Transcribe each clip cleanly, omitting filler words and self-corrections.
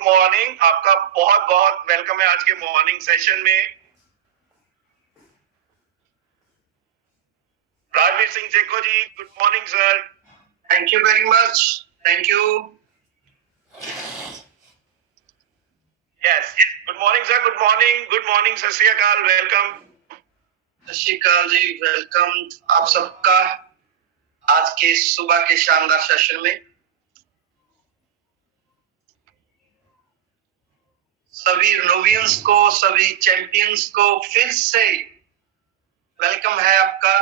Good morning. आपका बहुत बहुत वेलकम है आज के मॉर्निंग सेशन में। Rajveer Singh Sekhon ji, good morning sir. Thank you very much. Thank you. Yes, good morning sir. Good morning, good morning, सत श्री अकाल, वेलकम। सत श्री अकाल जी, वेलकम आप सबका आज के सुबह के शानदार सेशन में। सभी नोवियंस को, सभी चैंपियंस को फिर से वेलकम है आपका।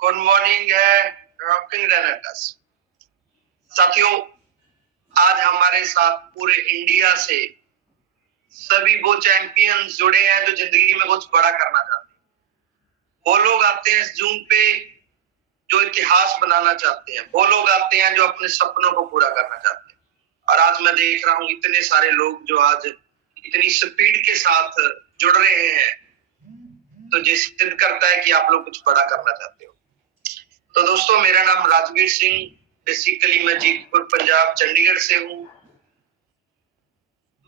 गुड मॉर्निंग है रॉकिंग रनर्स। साथियों, आज हमारे साथ पूरे इंडिया से सभी वो चैंपियंस जुड़े हैं जो जिंदगी में कुछ बड़ा करना चाहते हैं। वो लोग आते हैं इस जून पे जो इतिहास बनाना चाहते हैं। वो लोग आते हैं जो अपने सपनों को पूरा करना चाहते हैं। और आज मैं देख रहा हूं इतने सारे लोग जो आज इतनी स्पीड के साथ जुड़ रहे हैं, तो ये सिद्ध करता है कि आप लोग कुछ बड़ा करना चाहते हो। तो दोस्तों, मेरा नाम राजवीर सिंह, बेसिकली मैं जीतपुर पंजाब चंडीगढ़ से हूँ।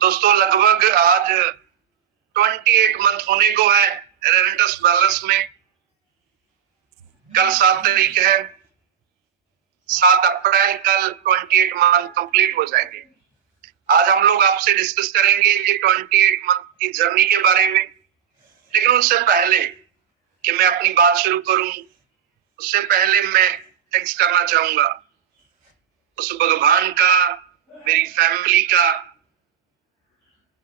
दोस्तों, लगभग आज 28 मंथ होने को है रेनेटस वेलनेस में। कल 7 तारीख है, 7 अप्रैल, कल 28 मंथ कंप्लीट हो जाएंगे। आज हम लोग आपसे डिस्कस करेंगे ये 28 मंथ की जर्नी के बारे में। लेकिन उससे पहले कि मैं अपनी बात शुरू करूं, उससे पहले मैं थैंक्स करना चाहूंगा उस भगवान का, मेरी फैमिली का,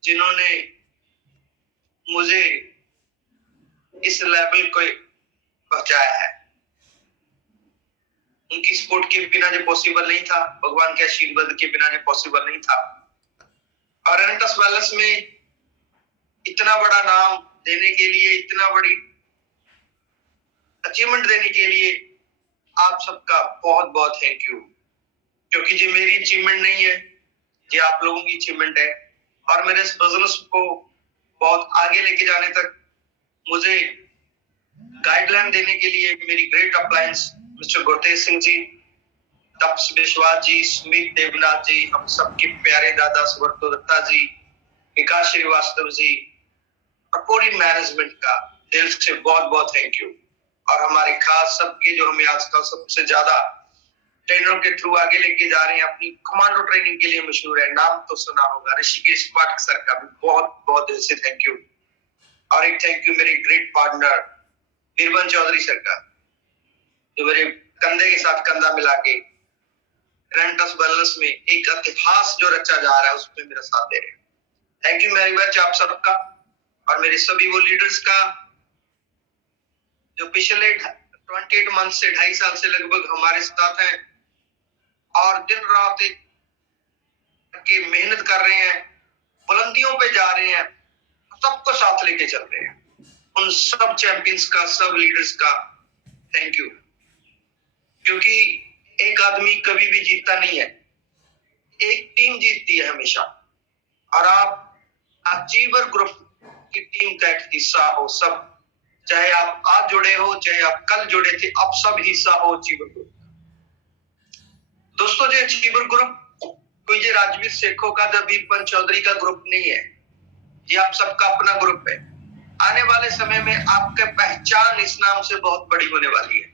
जिन्होंने मुझे इस लेवल को पहुंचाया है। उनकी सपोर्ट के बिना ये पॉसिबल नहीं था, भगवान के आशीर्वाद के बिना ये पॉसिबल नहीं था। और रेनेटस वेलनेस में इतना बड़ा नाम देने के लिए, इतना बड़ी अचीवमेंट देने के लिए आप सबका बहुत बहुत थैंक यू। क्योंकि ये मेरी अचीवमेंट नहीं है, ये आप लोगों की अचीवमेंट है। और मेरे इस बिजनेस को बहुत आगे लेके जाने तक मुझे गाइडलाइन देने के लिए मेरी great appliance mister Gurtej Singh ji, Tapas Vishwas ji, Sumit Debnath जी, हम सबके प्यारे दादा सुब्रतो दत्ता जी, विकास श्रीवास्तव जी और पूरी मैनेजमेंट का दिल से बहुत बहुत थैंक यू। और हमारे खास सबके जो हमें आजकल सबसे ज्यादा ट्रेनरों के थ्रू आगे लेके जा रहे हैं, अपनी कमांडो ट्रेनिंग के लिए मशहूर है, नाम तो सुना होगा, ऋषिकेश पाठक सर का भी बहुत बहुत दिल से थैंक यू। और एक थैंक यू मेरे great partner Birbal Chaudhary sir का, जो मेरे कंधे के साथ कंधा मिला के रेनेटस वेलनेस में एक इतिहास जो रचा जा रहा है उसमें मेरा साथ दे रहे हैं। थैंक यू वेरी मच आप सबका। और मेरे सभी वो लीडर्स का जो पिछले 28 मंथ से 2.5 साल से लगभग हमारे साथ हैं और दिन रात एक की मेहनत कर रहे हैं, बुलंदियों पे जा रहे हैं, सबको साथ लेके चल रहे हैं। उन सब चैंपियंस का, सब लीडर्स का थैंक यू। क्योंकि एक आदमी कभी भी जीतता नहीं है, एक टीम जीतती है हमेशा। और आप अचीवर ग्रुप की टीम का एक हिस्सा हो सब, चाहे आप आज जुड़े हो, चाहे आप कल जुड़े थे, आप सब हिस्सा हो अचीवर ग्रुप। दोस्तों, जो अचीवर ग्रुप कोई ये राजवीर सेखो का, बीरबल चौधरी का ग्रुप नहीं है, ये आप सबका अपना ग्रुप है। आने वाले समय में आपका पहचान इस नाम से बहुत बड़ी होने वाली है।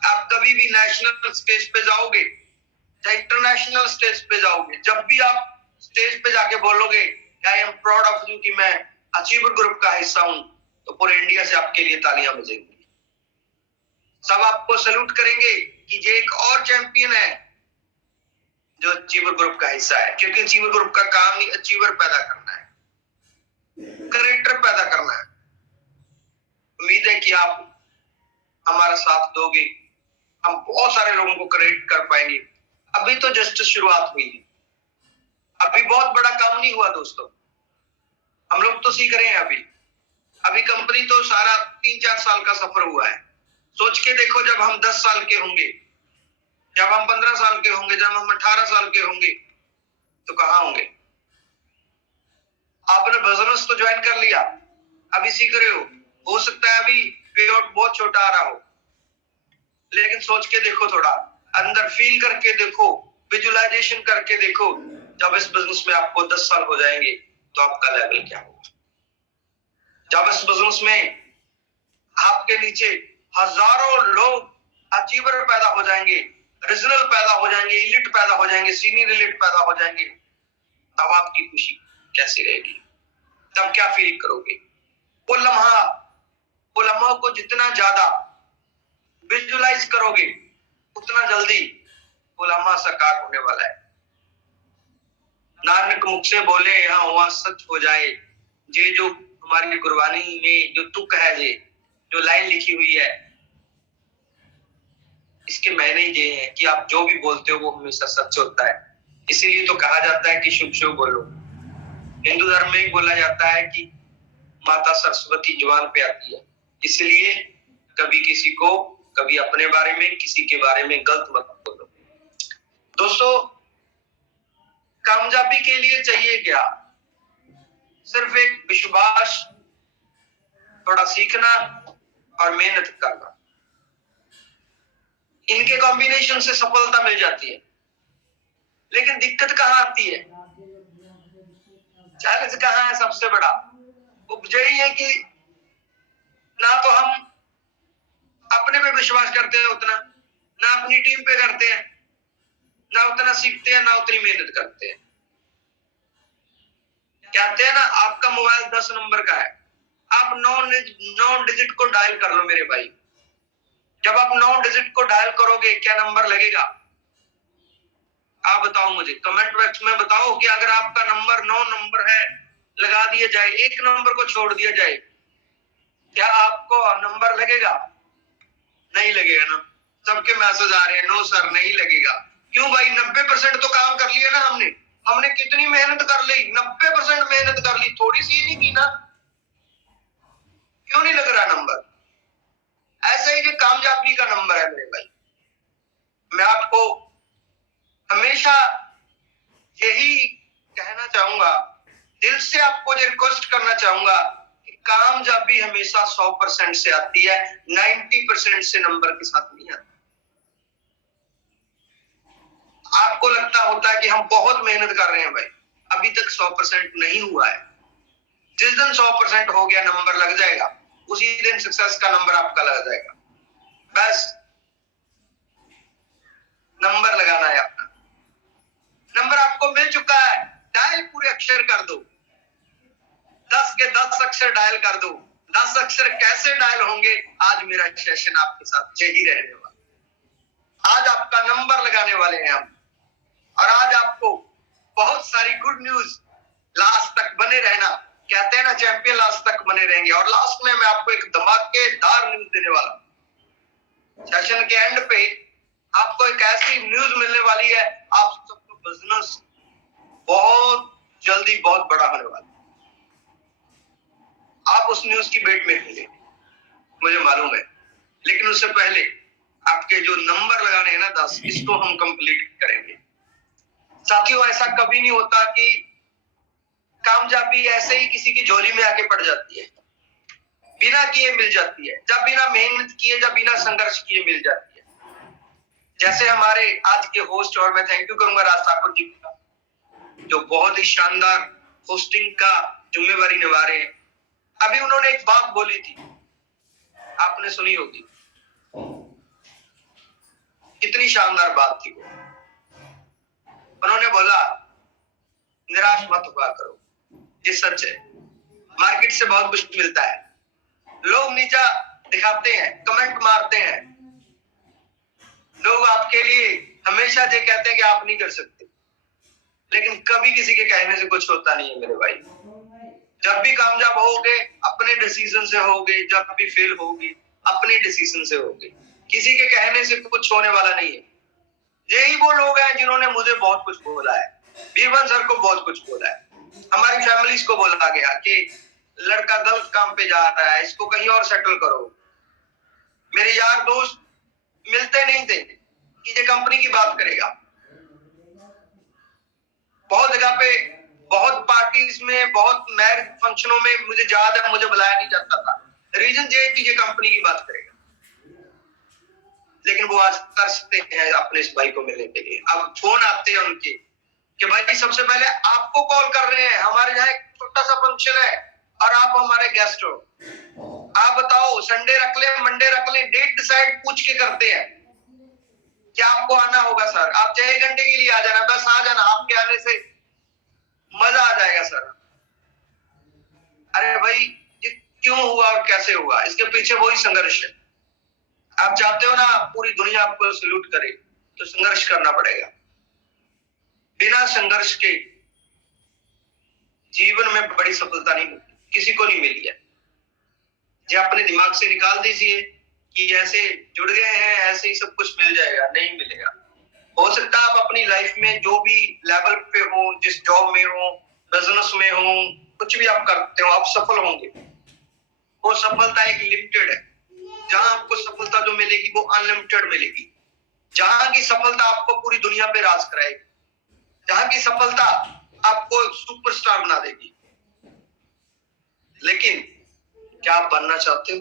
आप कभी भी नेशनल स्टेज पे जाओगे या इंटरनेशनल स्टेज पे जाओगे, जब भी आप स्टेज पे जाके बोलोगे I am proud of you कि मैं अचीवर ग्रुप का हिस्सा हूं, तो पूरे इंडिया से आपके लिए तालियां बजेंगी। सब आपको सैल्यूट करेंगे कि ये एक और चैंपियन है जो अचीवर ग्रुप का हिस्सा है। क्योंकि अचीवर ग्रुप का काम ही अचीवर पैदा करना है, करेक्टर पैदा करना है। उम्मीद है कि आप हमारा साथ दोगे, हम बहुत सारे लोगों को करेक्ट कर पाएंगे। अभी तो जस्ट शुरुआत हुई है, अभी बहुत बड़ा काम नहीं हुआ दोस्तों, हम लोग तो सीख रहे हैं। अभी कंपनी तो सारा 3-4 साल का सफर हुआ है। सोच के देखो, जब हम 10 साल के होंगे, जब हम 15 साल के होंगे, जब हम 18 साल के होंगे, तो कहाँ होंगे। आपने बिजनेस तो ज्वाइन कर लिया, अभी सीख रहे हो सकता है अभी पे आउट बहुत छोटा आ रहा हो, लेकिन सोच के देखो, थोड़ा अंदर फील करके देखो, विजुअलाइजेशन करके देखो जब इस बिजनेस में आपको 10 साल हो जाएंगे तो आपका लेवल क्या होगा? जब इस बिजनेस में आपके नीचे हजारों लोग अचीवर पैदा हो जाएंगे, रीजनल पैदा हो जाएंगे, एलिट पैदा हो जाएंगे, सीनियर एलिट पैदा हो जाएंगे, तब आपकी खुशी कैसी रहेगी? तब क्या फील करोगे? वो लम्हा को जितना ज्यादा विजुअलाइज करोगे उतना जल्दी वो लम्हा साकार होने वाला है। नानक मुख से बोले यहाँ वहां सच हो जाए, ये जो हमारी गुरबानी में जो तुक है, ये जो लाइन लिखी हुई है, इसके मायने ये हैं कि आप जो भी बोलते हो वो हमेशा सच होता है। इसीलिए तो कहा जाता है कि शुभ शुभ बोलो। हिंदू धर्म में बोला जाता है कि माता सरस्वती जुबान पे आती है, इसलिए कभी किसी को, कभी अपने बारे में, किसी के बारे में गलत मत बोलो। दोस्तों, कामयाबी के लिए चाहिए क्या? सिर्फ एक विश्वास, थोड़ा सीखना और मेहनत करना। इनके कॉम्बिनेशन से सफलता मिल जाती है। लेकिन दिक्कत कहां आती है? चैलेंज कहां है? सबसे बड़ा वो यही है कि ना तो हम अपने पे विश्वास करते हैं उतना, ना अपनी टीम पे करते हैं, ना उतना सीखते हैं, ना उतनी मेहनत करते हैं। कहते हैं ना, आपका मोबाइल 10 नंबर का है, आप 9 डिजिट को डायल कर लो मेरे भाई। जब आप 9 डिजिट को डायल करोगे, क्या नंबर लगेगा? आप बताओ मुझे, कमेंट बॉक्स में बताओ कि अगर आपका नंबर 9 नंबर है, लगा दिया जाए, एक नंबर को छोड़ दिया जाए, क्या आपको नंबर लगेगा? नहीं लगेगा ना। सबके मैसेज आ रहे हैं, नो सर नहीं लगेगा। क्यों भाई? 90% तो काम कर लिया ना हमने कितनी मेहनत कर ली? 90% मेहनत कर ली, थोड़ी सी नहीं की ना। क्यों नहीं लग रहा नंबर? ऐसे ही जो कामयाबी का नंबर है मेरे भाई, मैं आपको हमेशा यही कहना चाहूंगा, दिल से आपको ये रिक्वेस्ट करना चाहूंगा कि कामयाबी हमेशा 100% से आती है, 90% से नंबर के साथ नहीं आती। आपको लगता होता है कि हम बहुत मेहनत कर रहे हैं भाई, अभी तक 100% नहीं हुआ है। जिस दिन 100% हो गया, नंबर लग जाएगा, उसी दिन सक्सेस का नंबर आपका लग जाएगा। बस नंबर लगाना है अपना। नंबर आपको मिल चुका है, डायल पूरे अक्षर कर दो, 10 के 10 अक्षर डायल कर दो। 10 अक्षर कैसे डायल होंगे, आज मेरा सेशन आपके साथ यही रहने वाला। आज आपका नंबर लगाने वाले हैं हम, और आज आपको बहुत सारी गुड न्यूज, लास्ट तक बने रहना। कहते हैं ना, चैंपियन लास्ट तक बने रहेंगे। और लास्ट में मैं आपको एक धमाकेदार न्यूज देने वाला हूं। सेशन के एंड पे आपको एक ऐसी न्यूज मिलने वाली है, आप सबका बिजनेस बहुत जल्दी बहुत बड़ा होने वाला है। आप उस न्यूज की वेट में होंगे, मुझे मालूम है। लेकिन उससे पहले आपके जो नंबर लगाने हैं ना 10, इसको हम कंप्लीट करेंगे। साथियों, ऐसा कभी नहीं होता कि कामयाबी ऐसे ही किसी की झोली में आके पड़ जाती है, बिना किए मिल जाती है। जब बिना मेहनत किए, जब बिना संघर्ष किए मिल जाती है। जैसे हमारे आज के होस्ट, और मैं थैंक यू करूंगा राज ठाकुर जी का, जो बहुत ही शानदार होस्टिंग का जिम्मेवारी निभा रहे हैं। अभी उन्होंने एक बात बोली थी, आपने सुनी होगी, कितनी शानदार बात थी वो। उन्होंने बोला, निराश मत हुआ करो, ये सच है। मार्केट से बहुत कुछ मिलता है, लोग नीचा दिखाते हैं, कमेंट मारते हैं, लोग आपके लिए हमेशा ये कहते हैं कि आप नहीं कर सकते, लेकिन कभी किसी के कहने से कुछ होता नहीं है मेरे भाई। जब भी कामयाब होगे अपने डिसीजन से होगे, जब भी फेल होगे अपने डिसीजन से होगे, किसी के कहने से कुछ होने वाला नहीं है। यही वो लोग हैं जिन्होंने मुझे बहुत कुछ बोला है, बीरबल सर को बहुत कुछ बोला है, हमारी फैमिलीज को बोला गया कि लड़का गलत काम पे जा रहा है, इसको कहीं और सेटल करो। मेरे यार दोस्त मिलते नहीं थे कि ये कंपनी की बात करेगा। बहुत जगह पे, बहुत पार्टीज में, बहुत मैरिज फंक्शनों में मुझे याद है, मुझे बुलाया नहीं जाता था। रीजन ये कि ये कंपनी की बात करेगा। लेकिन वो आज तरसते हैं अपने इस भाई को मिलने के लिए। अब फोन आते हैं उनके कि भाई सबसे पहले आपको कॉल कर रहे हैं, हमारे यहाँ एक छोटा सा फंक्शन है और आप हमारे गेस्ट हो, आप बताओ संडे रख ले मंडे रख ले, डेट डिसाइड पूछ के करते हैं क्या आपको आना होगा सर, आप चाहे 1 घंटे के लिए आ जाना, बस आ जाना, आपके आने से मजा आ जाएगा सर। अरे भाई ये क्यों हुआ और कैसे हुआ, इसके पीछे वही संघर्ष है। आप चाहते हो ना पूरी दुनिया आपको सल्यूट करे, तो संघर्ष करना पड़ेगा। बिना संघर्ष के जीवन में बड़ी सफलता नहीं मिलती, किसी को नहीं मिली है। जो अपने दिमाग से निकाल दीजिए कि ऐसे जुड़ गए हैं ऐसे ही सब कुछ मिल जाएगा, नहीं मिलेगा। हो सकता है आप अपनी लाइफ में जो भी लेवल पे हो, जिस जॉब में हो, बिजनेस में हो, कुछ भी आप करते हो, आप सफल होंगे। वो सफलता एक लिमिटेड है, जहां आपको सफलता जो मिलेगी वो अनलिमिटेड मिलेगी। जहां की सफलता आपको पूरी दुनिया पे राज कराएगी, जहां की सफलता आपको सुपरस्टार बना देगी। लेकिन क्या आप बनना चाहते हो?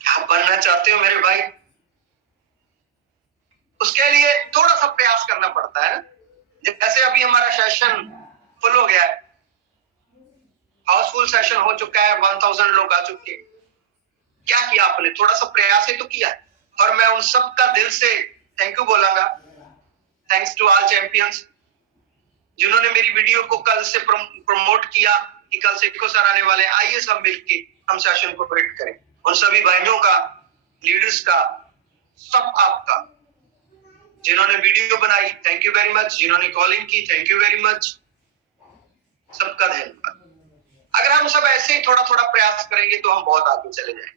क्या आप बनना चाहते हो मेरे भाई? उसके लिए थोड़ा सा प्रयास करना पड़ता है। जैसे अभी हमारा सेशन फुल हो गया है, हाउसफुल सेशन हो चुका है, 1000 लोग आ चुके हैं। क्या किया आपने? थोड़ा सा प्रयास ही तो किया। और मैं उन सब का दिल से थैंक यू बोलांगा। थैंक्स टू ऑल चैंपियंस जिन्होंने मेरी वीडियो को कल से प्रमोट किया कि कल सेखो सर आने वाले, आइए सब मिलके हम सेशन को हिट करें। उन सभी भाइयों का, लीडर्स का, सब आपका, जिन्होंने वीडियो बनाई थैंक यू वेरी मच, जिन्होंने कॉलिंग की थैंक यू वेरी मच, सबका धन्यवाद। अगर हम सब ऐसे ही थोड़ा थोड़ा प्रयास करेंगे तो हम बहुत आगे चले जाएंगे।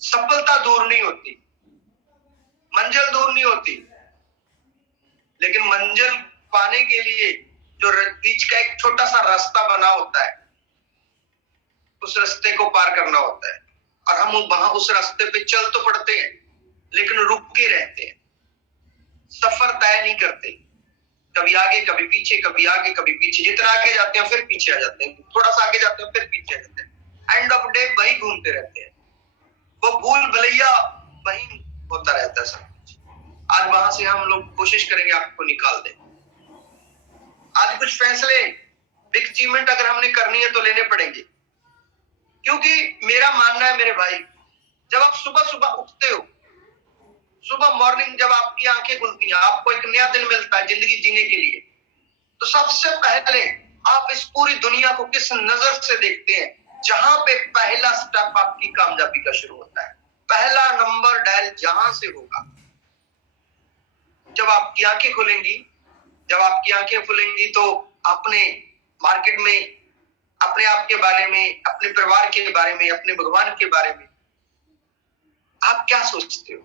सफलता दूर नहीं होती, मंजिल दूर नहीं होती, लेकिन मंजिल पाने के लिए जो बीच का एक छोटा सा रास्ता बना होता है, उस रास्ते को पार करना होता है। और हम वहां उस रास्ते पे चल तो पड़ते हैं, लेकिन रुक के रहते हैं, सफर तय नहीं करते। कभी आगे कभी पीछे, कभी आगे कभी पीछे, जितना आगे जाते हैं फिर पीछे आ जाते हैं, थोड़ा सा आगे जाते हैं फिर पीछे आ जाते हैं। एंड ऑफ डे वही घूमते रहते हैं, वो भूल भलैया वही होता रहता है सब कुछ। आज वहां से हम लोग कोशिश करेंगे आपको निकाल दें। आज कुछ फैसले, बिग अचीवमेंट अगर हमने करनी है तो लेने पड़ेंगे, क्योंकि मेरा मानना है मेरे भाई, जब आप सुबह सुबह उठते हो, सुबह मॉर्निंग जब आपकी आंखें खुलती हैं, आपको एक नया दिन मिलता है जिंदगी जीने के लिए, तो सबसे पहले आप इस पूरी दुनिया को किस नजर से देखते हैं? जहां पे पहला स्टेप आपकी कामयाबी का शुरू होता है, पहला नंबर डायल जहां से होगा। जब आपकी आंखें खुलेंगी, जब आपकी आंखें खुलेंगी तो अपने मार्केट में, अपने आप के बारे में, अपने परिवार के बारे में, अपने भगवान के बारे में आप क्या सोचते हो?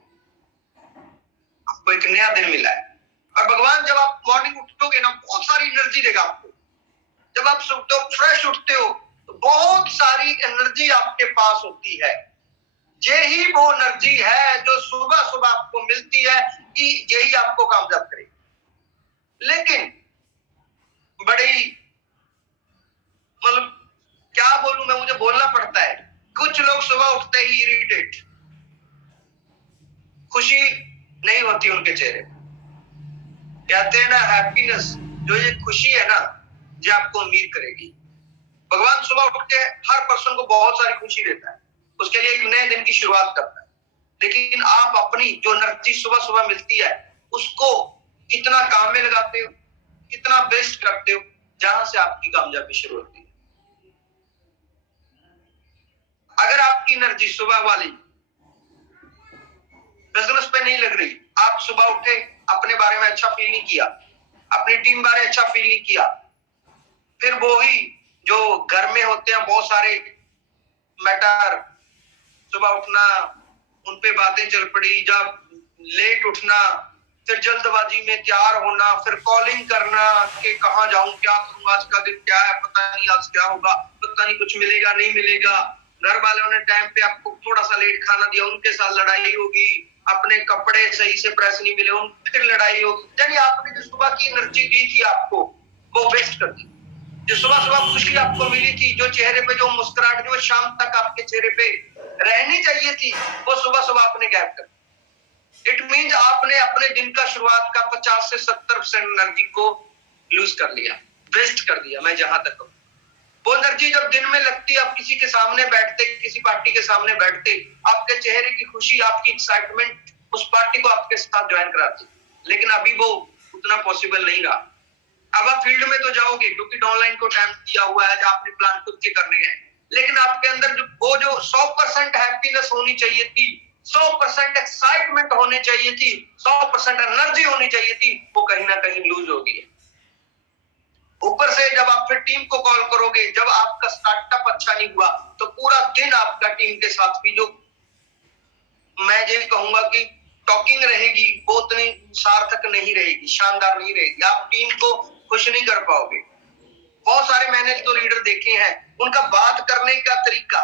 आपको एक नया दिन मिला है, और भगवान जब आप मॉर्निंग उठोगे ना, बहुत सारी एनर्जी देगा आपको। जब आप सुबह तो फ्रेश उठते हो तो बहुत सारी एनर्जी आपके पास होती है। यही वो एनर्जी है जो सुबह सुबह आपको मिलती है कि यही आपको कामयाब करेगी। लेकिन बड़ी, मतलब क्या बोलूं मैं, मुझे बोलना पड़ता है, कुछ लोग सुबह उठते ही इरिटेट, खुशी नहीं होती उनके चेहरे। कहते हैं ना हैप्पीनेस, जो ये खुशी है ना, ये आपको अमीर करेगी। भगवान सुबह उठ के हर पर्सन को बहुत सारी खुशी देता है, उसके लिए एक नए दिन की शुरुआत करता है। लेकिन आप अपनी जो एनर्जी सुबह सुबह मिलती है उसको कितना काम में लगाते हो, कितना वेस्ट करते हो, जहां से आपकी कामयाबी शुरू होती है। अगर आपकी एनर्जी सुबह वाली बिजनेस पे नहीं लग रही, आप सुबह उठे, अपने बारे में अच्छा फील नहीं किया, अपनी टीम बारे अच्छा फील नहीं किया, फिर वो ही जो घर में होते हैं बहुत सारे मैटर, सुबह उठना, उन पे बातें चल पड़ी, जब लेट उठना, फिर जल्दबाजी में तैयार होना, फिर कॉलिंग करना कि कहाँ जाऊं, क्या करूं, आज का दिन क्या है, पता नहीं आज क्या होगा, पता नहीं कुछ मिलेगा नहीं मिलेगा। घर वालों ने टाइम पे आपको थोड़ा सा लेट खाना दिया, उनके साथ लड़ाई होगी, अपने कपड़े सही से प्रेस नहीं मिले, उन फिर लड़ाई होगी। यानी आपने जो सुबह की एनर्जी दी थी आपको, वो वेस्ट कर दी। जो सुबह सुबह खुशी आपको मिली थी, जो चेहरे पे जो मुस्कुराहट जो शाम तक आपके चेहरे पे रहनी चाहिए थी, वो सुबह सुबह आपने गायब कर दी। इट मीन्स आपने अपने दिन का शुरुआत का 50 से 70% एनर्जी को लूज कर लिया, वेस्ट कर दिया। मैं जहां तक हूं, वो एनर्जी जब दिन में लगती, आप किसी के सामने बैठते, किसी पार्टी के सामने बैठते, आपके चेहरे की खुशी, आपकी एक्साइटमेंट उस पार्टी को आपके साथ ज्वाइन कराती। लेकिन अभी वो उतना पॉसिबल नहीं रहा। अब आप फील्ड में तो जाओगे क्योंकि डाउनलाइन को टाइम दिया हुआ है, आपने प्लान खुद के करने हैं, लेकिन आपके अंदर वो जो 100% हैप्पीनेस होनी चाहिए थी, 100% एक्साइटमेंट होने चाहिए थी, 100% एनर्जी होनी चाहिए थी, वो कहीं ना कहीं लूज हो गई है। ऊपर से जब आप फिर टीम को कॉल करोगे, जब आपका स्टार्टअप अच्छा नहीं हुआ, तो पूरा दिन आपका टीम के साथ भी जो मैं ये कहूंगा कि टॉकिंग रहेगी, वो उतनी सार्थक नहीं रहेगी, शानदार नहीं रहेगी। आप टीम को खुश नहीं कर पाओगे। बहुत सारे मैंने तो लीडर देखे हैं, उनका बात करने का तरीका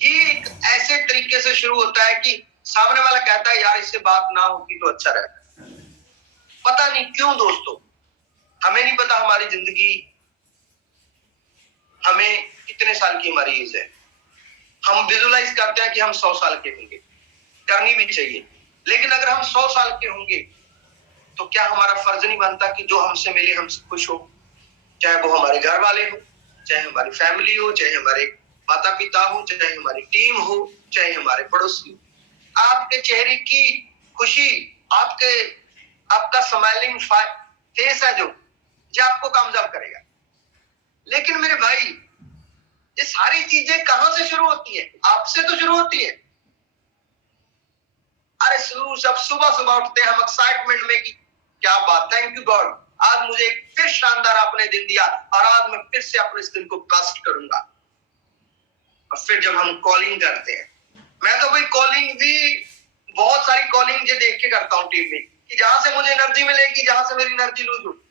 ये एक ऐसे तरीके से शुरू होता है कि सामने वाला कहता है यार इससे बात ना होती तो अच्छा रहता। पता नहीं क्यों दोस्तों, हमें नहीं पता हमारी जिंदगी, हमें कितने साल की हमारी एज है। हम विजुलाइज करते हैं कि हम 100 साल के होंगे, करनी भी चाहिए, लेकिन अगर हम 100 साल के होंगे तो क्या हमारा फर्ज नहीं बनता कि जो हमसे मिले हमसे खुश हो, चाहे वो हमारे घर वाले हो, चाहे हमारी फैमिली हो, चाहे हमारे माता पिता हो, चाहे हमारी टीम हो, चाहे हमारे पड़ोसी हो। आपके चेहरे की खुशी, आपका स्माइलिंग फेस है जो आपको कामयाब करेगा। लेकिन मेरे भाई, ये सारी चीजें कहां से शुरू होती है? आपसे तो शुरू होती है। अरे सब सुबह सुबह उठते हैं हम एक्साइटमेंट में कि क्या बात, थैंक यू गॉड, आज मुझे फिर शानदार आपने दिन दिया और आज मैं फिर से अपने इस दिन को कास्ट करूंगा। और फिर जब हम कॉलिंग करते हैं, मैं तो भाई कॉलिंग भी बहुत सारी कॉलिंग ये देख के करता हूँ टीम में कि जहां से मुझे एनर्जी मिलेगी, जहां से मेरी एनर्जी लूज होगी।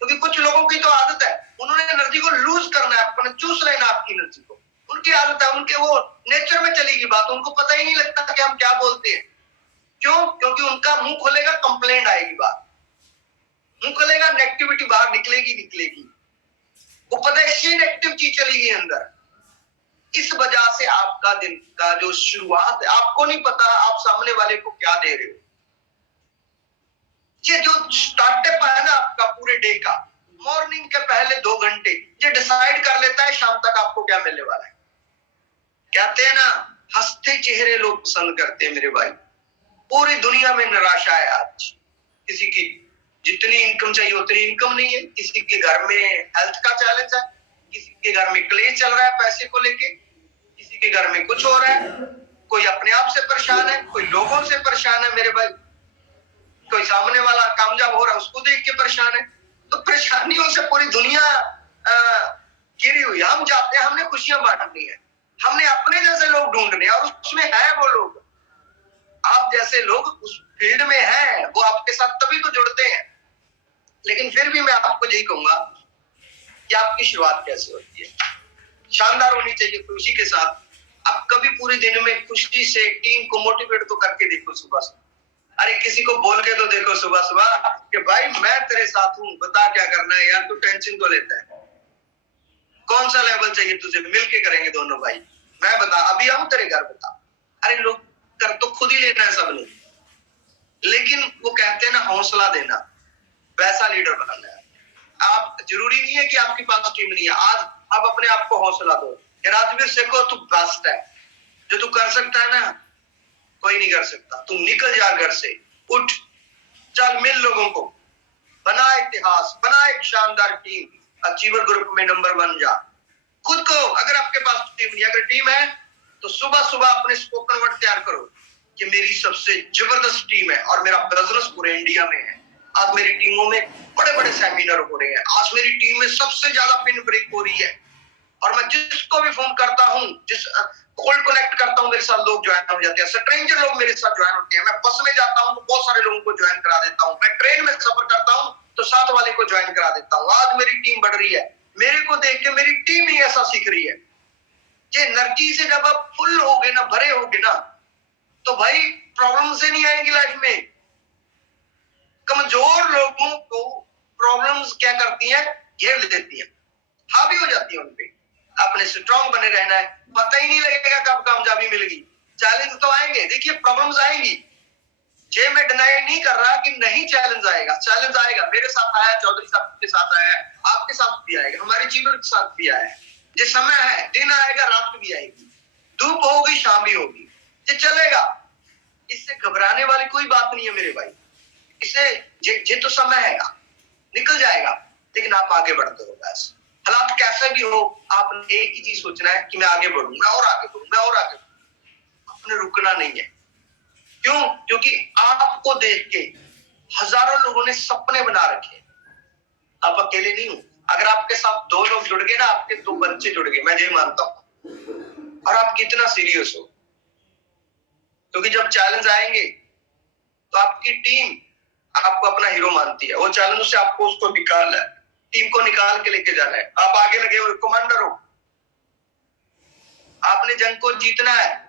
क्योंकि कुछ लोगों की तो आदत है, उन्होंने एनर्जी को लूज करना है, अपने चूस लेना आपकी एनर्जी को, उनकी आदत है, उनके वो नेचर में चलेगी बात, उनको पता ही नहीं लगता कि हम क्या बोलते हैं। क्यों? क्योंकि उनका मुंह खोलेगा कंप्लेंट आएगी, बात मुंह खोलेगा नेगेटिविटी बाहर निकलेगी। वो पता है नेगेटिव चीज चली गई अंदर। इस वजह से आपका दिन का जो शुरुआत है, आपको नहीं पता आप सामने वाले को क्या दे रहे हो। ये जो स्टार्टअप है ना आपका पूरे डे का, मॉर्निंग के पहले 2 घंटे ये डिसाइड कर लेता है शाम तक आपको क्या मिलने वाला है। कहते हैं ना, हंसते चेहरे लोग पसंद करते हैं मेरे भाई। पूरी दुनिया में निराशा है आज। किसी की जितनी इनकम चाहिए उतनी इनकम नहीं है, किसी के घर में हेल्थ का चैलेंज है, किसी के घर में क्लेश चल रहा है पैसे को लेके, किसी के घर में कुछ हो रहा है, कोई अपने आप से परेशान है, कोई लोगों से परेशान है मेरे भाई, कोई सामने वाला कामयाब हो रहा है उसको देख के परेशान है। तो परेशानियों से पूरी दुनिया घिरी हुई। हम चाहते हैं, हमने खुशियां बांटनी है, हमने अपने जैसे लोग ढूंढने हैं, और उसमें है वो लोग, आप जैसे लोग उस फील्ड में हैं, वो आपके साथ तभी तो जुड़ते हैं। लेकिन फिर भी मैं आपको यही कहूंगा कि आपकी शुरुआत कैसे होती है, शानदार होनी चाहिए, खुशी के साथ। आप कभी पूरे दिन में खुशी से टीम को मोटिवेट तो करके देखो सुबह से। अरे किसी को बोल के तो देखो सुबह सुबह कि भाई मैं तेरे साथ हूं, बता क्या करना है यार, तू टेंशन तो लेता है, कौन सा लेवल चाहिए तुझे, मिलके करेंगे दोनों भाई, मैं बता अभी आऊं तेरे घर, बता। अरे लोग कर तो खुद ही लेना है सबने, लेकिन वो कहते हैं ना हौसला देना, वैसा लीडर बनना है। आप जरूरी नहीं है कि आपके पास टीम नहीं है, आज आप अपने आप को हौसला दो। राजवीर सेखो तू बेस्ट है, जो तू कर सकता है ना कोई नहीं कर सकता। तू निकल जा घर से, उठ, चल मिल लोगों को, बना इतिहास, बना एक शानदार टीम, अचीवर ग्रुप में नंबर 1 जा। खुद को, अगर आपके पास टीम नहीं, अगर टीम है तो सुबह सुबह अपने स्पोकन वर्ड तैयार करो कि मेरी सबसे जबरदस्त टीम है और मेरा बिजनेस पूरे इंडिया में है। आज मेरी टीमों में बड़े बड़े सेमिनार हो रहे हैं, आज मेरी टीम में सबसे ज्यादा पिन ब्रेक हो रही है, और मैं जिसको भी फोन करता हूँ, जिस कॉल कनेक्ट करता हूँ, मेरे साथ लोग ज्वाइन हो जाते हैं, स्ट्रेंजर लोग मेरे साथ ज्वाइन होते हैं। मैं बस में जाता हूँ तो बहुत सारे लोगों को ज्वाइन करा देता हूँ, मैं ट्रेन में सफर करता हूँ तो साथ वाले को ज्वाइन करा देता हूँ। आज मेरी टीम बढ़ रही है, मेरे को देख के मेरी टीम ही ऐसा सीख रही है। ये एनर्जी से जब आप फुल होगे ना, भरे होगे ना, तो भाई प्रॉब्लम से नहीं आएंगी लाइफ में। कमजोर लोगों को प्रॉब्लम्स क्या करती हैं, घेर लेती हैं, हावी हो जाती है उनपे। आपने स्ट्रांग बने रहना है, पता ही नहीं लगेगा कब कामयाबी मिलेगी। चैलेंज तो आएंगे, देखिए प्रॉब्लम्स आएंगी, ये मैं डिनाई नहीं कर रहा कि नहीं चैलेंज आएगा, चैलेंज आएगा। मेरे साथ आया, चौधरी साहब के साथ आया, आपके साथ भी आएगा, हमारे जीवन के साथ भी आया। ये समय है, दिन आएगा, रात भी आएगी, धूप होगी, शाम भी होगी, ये चलेगा। इससे घबराने वाली कोई बात नहीं है मेरे भाई। इसे ये तो समय है, निकल जाएगा, लेकिन आप आगे बढ़ते हो। बस हालात कैसे भी हो, आपने एक ही चीज सोचना है कि मैं आगे बढ़ूं, मैं और आगे बढ़ूं, मैं और आगे बढ़ूं। आपने रुकना नहीं है। क्यों? क्योंकि आपको देख के हजारों लोगों ने सपने बना रखे। आप अकेले नहीं हो। अगर आपके साथ 2 लोग जुड़ गए ना, आपके 2 बच्चे जुड़ गए, मैं ये मानता हूं। और आप कितना सीरियस हो, क्योंकि जब चैलेंज आएंगे तो आपकी टीम आपको अपना हीरो मानती है। वो चैलेंज से आपको उसको निकालना है, टीम को निकाल के लेके जाना है। आप आगे लगे हुए कमांडर हो, आपने जंग को जीतना है।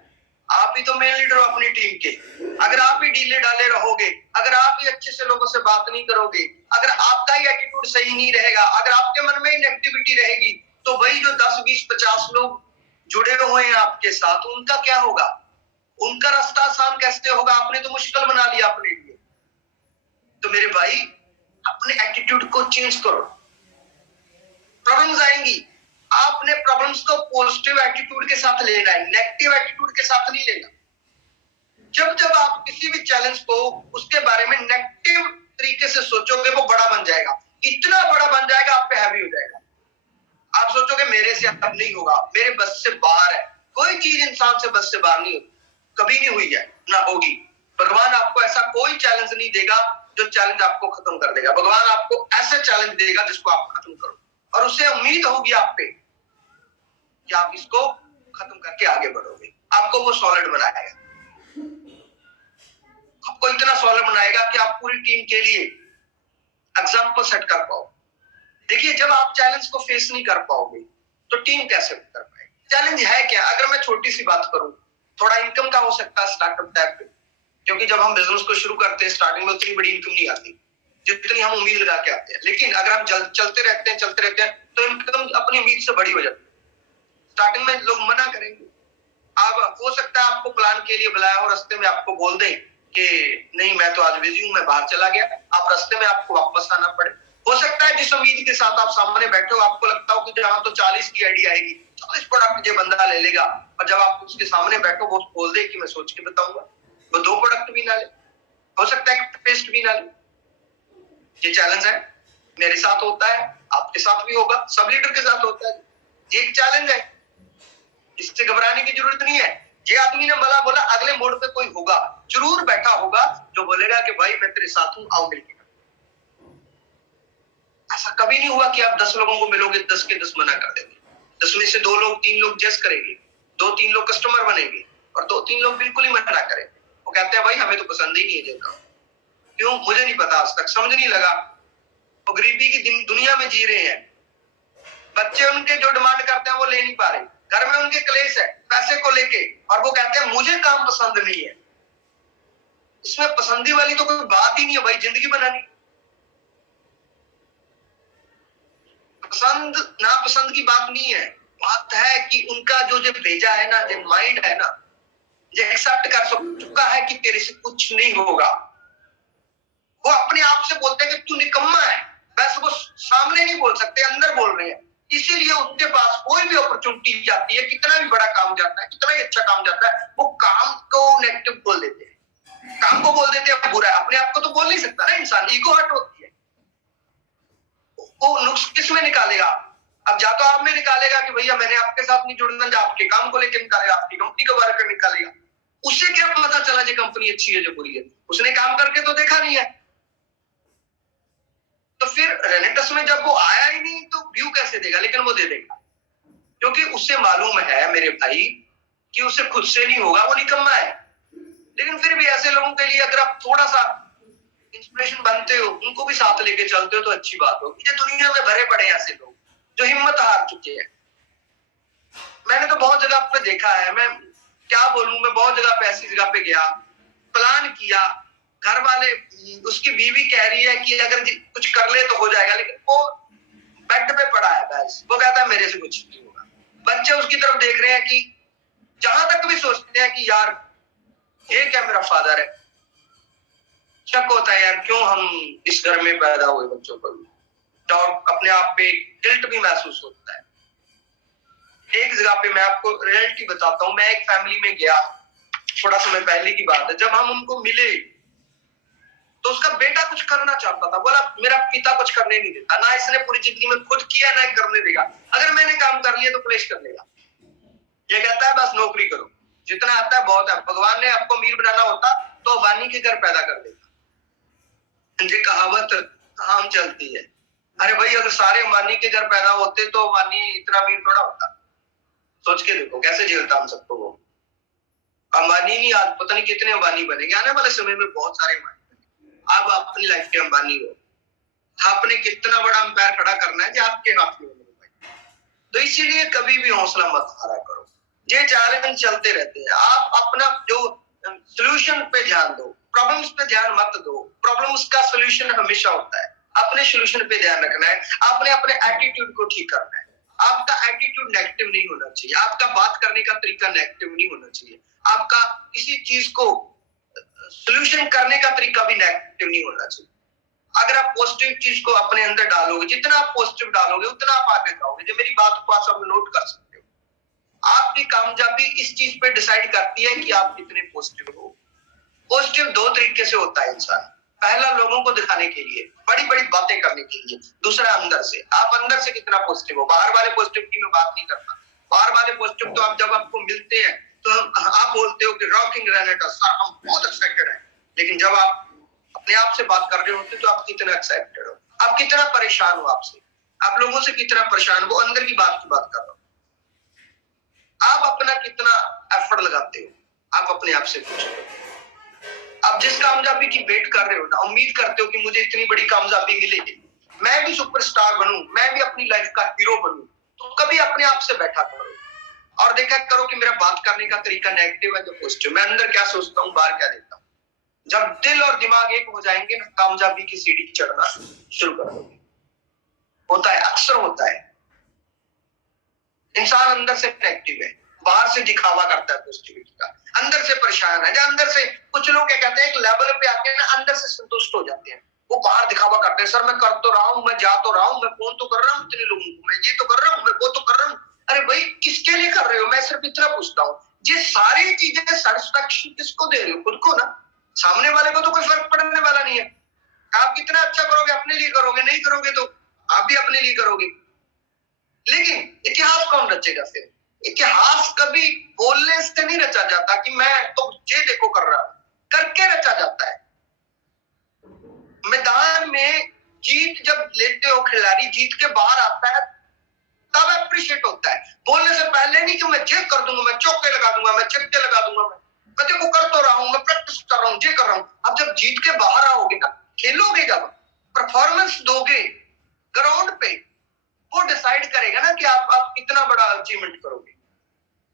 आप ही तो मेन लीडर हो अपनी टीम के। अगर आप ही ढीले ढाले रहोगे, अगर आप ही अच्छे से लोगों से बात नहीं करोगे, अगर आपका ही एटीट्यूड सही नहीं रहेगा, अगर आपके मन में ही नेगेटिविटी रहेगी, तो वही जो 10, 20, 50 लोग जुड़े हुए हैं आपके साथ, उनका क्या होगा? उनका रास्ता आसान कैसे होगा? आपने तो मुश्किल बना लिया अपने लिए। तो मेरे भाई, अपने एटीट्यूड को चेंज करो। प्रॉब्लम्स आएंगी, आपने प्रॉब्लम्स को पॉजिटिव एटीट्यूड के साथ लेना है, नेगेटिव एटीट्यूड के साथ नहीं लेना। जब आप किसी भी चैलेंज को उसके बारे में नेगेटिव तरीके से सोचोगे, वो बड़ा बन जाएगा, इतना बड़ा बन जाएगा, आप पे हैवी हो जाएगा। आप सोचोगे मेरे से अब नहीं होगा, मेरे बस से बाहर है। कोई चीज इंसान से बस से बाहर नहीं होती, कभी नहीं हुई है, ना होगी। भगवान आपको ऐसा कोई चैलेंज नहीं देगा जो चैलेंज आपको खत्म कर देगा। भगवान आपको ऐसे चैलेंज देगा जिसको आप खत्म करो, और उससे उम्मीद होगी आप पे कि आप इसको खत्म करके आगे बढ़ोगे। आपको वो सॉलिड बनाएगा, आपको इतना सॉलिड बनाएगा कि आप पूरी टीम के लिए एग्जाम्पल सेट कर पाओ। देखिए, जब आप चैलेंज को फेस नहीं कर पाओगे तो टीम कैसे कर पाएगी? चैलेंज है क्या? अगर मैं छोटी सी बात करूं, थोड़ा इनकम का हो सकता है स्टार्टअप टाइप पे, क्योंकि जब हम बिजनेस को शुरू करते हैं स्टार्टिंग में उतनी बड़ी इनकम नहीं आती जितनी हम उम्मीद लगा के आते हैं। लेकिन अगर हम चलते रहते हैं तो इनकम अपनी उम्मीद से बड़ी हो जाती है। स्टार्टिंग में लोग मना करेंगे। अब हो सकता है आपको प्लान के लिए बुलाया हो, रास्ते में आपको बोल दें कि नहीं मैं तो आज बिजी हूं, मैं बाहर चला गया, आप रास्ते में आपको वापस आना पड़े। हो सकता है जिस उम्मीद के साथ आप सामने बैठे हो, आपको लगता हो कि जहां तो 40 की आइडिया आएगी, 40 प्रोडक्ट ये बंदा ले लेगा, और जब आप उसके सामने बैठो वो बोल दे कि मैं सोच के बताऊंगा, वो 2 प्रोडक्ट भी ना ले, हो सकता है कि पेस्ट भी ना ले। ये चैलेंज है, मेरे साथ होता है, आपके साथ भी होगा, सब लीडर के साथ होता है। ये एक चैलेंज है, इससे घबराने की जरूरत नहीं है। ये आदमी ने मला बोला, अगले मोड़ पे कोई होगा, जरूर बैठा होगा जो बोलेगा कि भाई मैं तेरे साथ हूं, आओ मिलके। ऐसा कभी नहीं हुआ कि आप 10 लोगों को मिलोगे, 10 के 10 मना कर देंगे। 10 में से 2 लोग 3 लोग जज करेंगे, 2-3 लोग कस्टमर बनेंगे, और 2-3 लोग बिल्कुल ही मना करेंगे। वो कहते हैं भाई हमें तो पसंद ही नहीं है जिनका। क्यों? मुझे नहीं पता, आज तक समझ नहीं लगा। वो गरीबी की दुनिया में जी रहे हैं। बच्चे उनके जो डिमांड करते हैं वो ले नहीं पा रहे, घर में उनके क्लेश है पैसे को लेके, और वो कहते हैं मुझे काम पसंद नहीं है। इसमें पसंदी वाली तो कोई बात ही नहीं है भाई, जिंदगी बनानी। पसंद नापसंद की बात नहीं है, बात है कि उनका जो भेजा है ना, जो माइंड है ना, जो एक्सेप्ट कर चुका है कि तेरे से कुछ नहीं होगा। वो अपने आप से बोलते हैं कि तू निकम्मा है, बस वो सामने नहीं बोल सकते, अंदर बोल रहे हैं। इसीलिए उनके पास कोई भी अपॉर्चुनिटी जाती है, कितना भी बड़ा काम जाता है, कितना भी अच्छा काम जाता है, वो काम को नेगेटिव बोल देते हैं, काम को बोल देते हैं बुरा है। अपने आप को तो बोल नहीं सकता ना इंसान, ईगो हर्ट होती है। वो नुक्स किस में निकालेगा? अब जा तो आप में निकालेगा कि भैया मैंने आपके साथ नहीं जुड़ना, जो आपके काम को लेकर निकालेगा, आपकी कंपनी के बारे में निकालेगा। उससे क्या पता चला जो कंपनी अच्छी है जो बुरी है? उसने काम करके तो देखा नहीं है। तो फिर रेनेटस में जब वो आया ही नहीं तो व्यू कैसे देगा? लेकिन वो दे देगा, क्योंकि उससे मालूम है मेरे भाई कि उसे खुद से नहीं होगा, वो निकम्मा है। लेकिन फिर भी ऐसे लोगों के लिए अगर आप थोड़ा सा इंस्पिरेशन बनते हो, उनको भी साथ लेके चलते हो, तो अच्छी बात होगी। ये दुनिया में भरे पड़े हैं ऐसे लोग जो हिम्मत हार चुके हैं। मैंने तो बहुत जगह पे देखा है, मैं क्या बोलूं, मैं बहुत जगह पे ऐसी जगह पे गया, प्लान किया, घर वाले, उसकी बीवी कह रही है कि अगर कुछ कर ले तो हो जाएगा, लेकिन वो बेड पे पड़ा है बस, वो कहता है मेरे से कुछ नहीं होगा। बच्चे उसकी तरफ देख रहे हैं कि जहां तक भी सोचते हैं कि यार ये क्या मेरा फादर है, शक होता है यार क्यों हम इस घर में पैदा हुए बच्चों को भी, डाउट अपने आप पे गिल्ट भी महसूस होता है। एक जगह पे मैं आपको रियलिटी बताता हूँ, मैं एक फैमिली में गया थोड़ा समय पहले की बात है, जब हम उनको मिले तो उसका बेटा कुछ करना चाहता था, बोला मेरा पिता कुछ करने नहीं देता, ना इसने पूरी जिंदगी में खुद किया ना करने देगा, अगर मैंने काम कर लिया तो क्लेश कर लेगा, ये कहता है बस नौकरी करो, जितना आता है बहुत है, भगवान ने आपको अमीर बनाना होता तो अबानी के घर पैदा कर देता। ये कहावत आम चलती है। अरे भाई अगर सारे अम्बानी के घर पैदा होते तो अम्बानी इतना अमीर थोड़ा होता। सोच के देखो कैसे झेलता हम सबको वो। अंबानी नहीं, आज पता नहीं कितने अंबानी बनेंगे, आने वाले समय में बहुत सारे अंबानी बनेंगे। आप अपनी लाइफ के अंबानी हो, आपने कितना बड़ा अंपायर खड़ा करना है जो आपके हाथ में है मेरे भाई। तो इसीलिए कभी भी हौसला मत हारा करो, ये चैलेंज चलते रहते हैं। आप अपना जो सोल्यूशन पे ध्यान दो, प्रॉब्लम्स पे ध्यान मत दो। प्रॉब्लम्स का सोल्यूशन हमेशा होता है, अपने सोल्यूशन पे ध्यान रखना है। आपने अपने एटीट्यूड को ठीक करना है। आपका एटीट्यूड नेगेटिव नहीं होना चाहिए, आपका बात करने का तरीका नेगेटिव नहीं होना चाहिए, आपका किसी चीज को सोल्यूशन करने का तरीका भी नेगेटिव नहीं होना चाहिए। अगर आप पॉजिटिव चीज को अपने अंदर डालोगे, जितना आप पॉजिटिव डालोगे उतना आप आगे जाओगे। जो मेरी बात को आप नोट कर सकते हो, आपकी कामयाबी इस चीज पे डिसाइड करती है कि आप कितने पॉजिटिव हो। पॉजिटिव दो तरीके से होता है इंसान, पहला लोगों को दिखाने के लिए, बड़ी बड़ी बातें करने के लिए, दूसरा अंदर से। आप अंदर से कितना पॉजिटिव हो। बाहर वाले पॉजिटिव की मैं बात नहीं करता, बाहर वाले पॉजिटिव तो आप जब आपको मिलते हैं तो आप बोलते हो कि रॉकिंग ग्रेनेड सर हम बहुत एक्साइटेड हैं, लेकिन जब आप अपने आप से बात कर रहे होते तो आप कितना एक्साइटेड हो, आप कितना परेशान हो, आपसे आप लोगों से कितना परेशान हो, अंदर की बात कर रहा हूं। आप अपना कितना एफर्ट लगाते हो, आप अपने आप से पूछो। आप जिस कामयाबी की वेट कर रहे हो ना, उम्मीद करते हो कि मुझे इतनी बड़ी कामयाबी मिलेगी, मैं भी सुपरस्टार बनूं, मैं भी अपनी लाइफ का हीरो बनूं, तो कभी अपने आप से बैठा करो और देखा करो कि मेरा बात करने का तरीका नेगेटिव है या पॉजिटिव, मैं अंदर क्या सोचता हूँ, बाहर क्या देखता हूँ। जब दिल और दिमाग एक हो जाएंगे ना, कामयाबी की सीढ़ी चढ़ना शुरू कर दोगे। होता है, अक्सर होता है। इंसान अंदर से नेगेटिव है, बाहर से दिखावा करता है पॉजिटिविटी का, अंदर से परेशान है। अंदर से कुछ लोग क्या कहते हैं, एक लेवल पे आके ना अंदर से संतुष्ट हो जाते हैं, वो बाहर दिखावा करते हैं, सर मैं कर तो रहा हूँ, मैं जा तो रहा हूँ, मैं फोन तो कर रहा हूँ इतने लोगों को, मैं ये तो कर रहा हूँ, मैं वो तो कर रहा हूँ। अरे भाई किसके लिए कर रहे हो? मैं सिर्फ इतना पूछता हूँ, ये सारी चीजें सेटिस्फैक्शन किसको दे रहे हो? खुद को ना, सामने वाले को तो कोई फर्क पड़ने वाला नहीं है। आप कितना अच्छा करोगे अपने लिए करोगे, नहीं करोगे तो आप भी अपने लिए करोगे। लेकिन इतिहास कौन रचेगा? फिर इतिहास कभी बोलने से नहीं रचा जाता कि मैं तो ये देखो कर रहा हूं, करके रचा जाता है। मैदान में जीत जब लेते हो, खिलाड़ी जीत के बाहर आता है तब अप्रिशिएट होता है। बोलने से पहले नहीं कि मैं ये कर दूंगा, मैं चौके लगा दूंगा, मैं छक्के लगा दूंगा, मैं देखो कर तो रहा हूं, मैं प्रैक्टिस कर रहा हूं, ये कर रहा हूं। अब जब जीत के बाहर आओगे ना, खेलोगे, जब परफॉर्मेंस दोगे ग्राउंड पे, वो डिसाइड करेगा ना कि आप कितना बड़ा अचीवमेंट करोगे।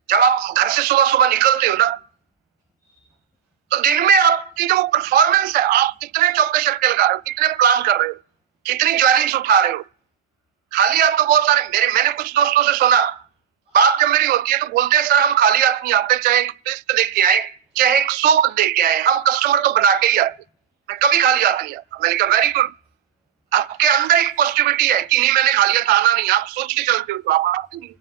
जब आप घर से सुबह सुबह निकलते हो ना, तो दिन में आपकी जो परफॉर्मेंस है, आप कितने चौके छक्के लगा रहे हो, कितने प्लान कर रहे हो, कितनी ज्वाइनिंग्स उठा रहे हो। खाली हाथ तो बहुत सारे, मैंने कुछ दोस्तों से सुना, बात जब मेरी होती है तो बोलते हैं सर हम खाली हाथ नहीं आते, चाहे एक पेस्ट देख के आए, चाहे एक सोप देख के आए, हम कस्टमर तो बना के ही आते, मैं कभी खाली हाथ नहीं आता। मैंने कहा वेरी गुड, आपके अंदर एक पॉजिटिविटी है कि नहीं मैंने खाली हाथ आना नहीं, आप सोच के चलते हो तो आप आते नहीं।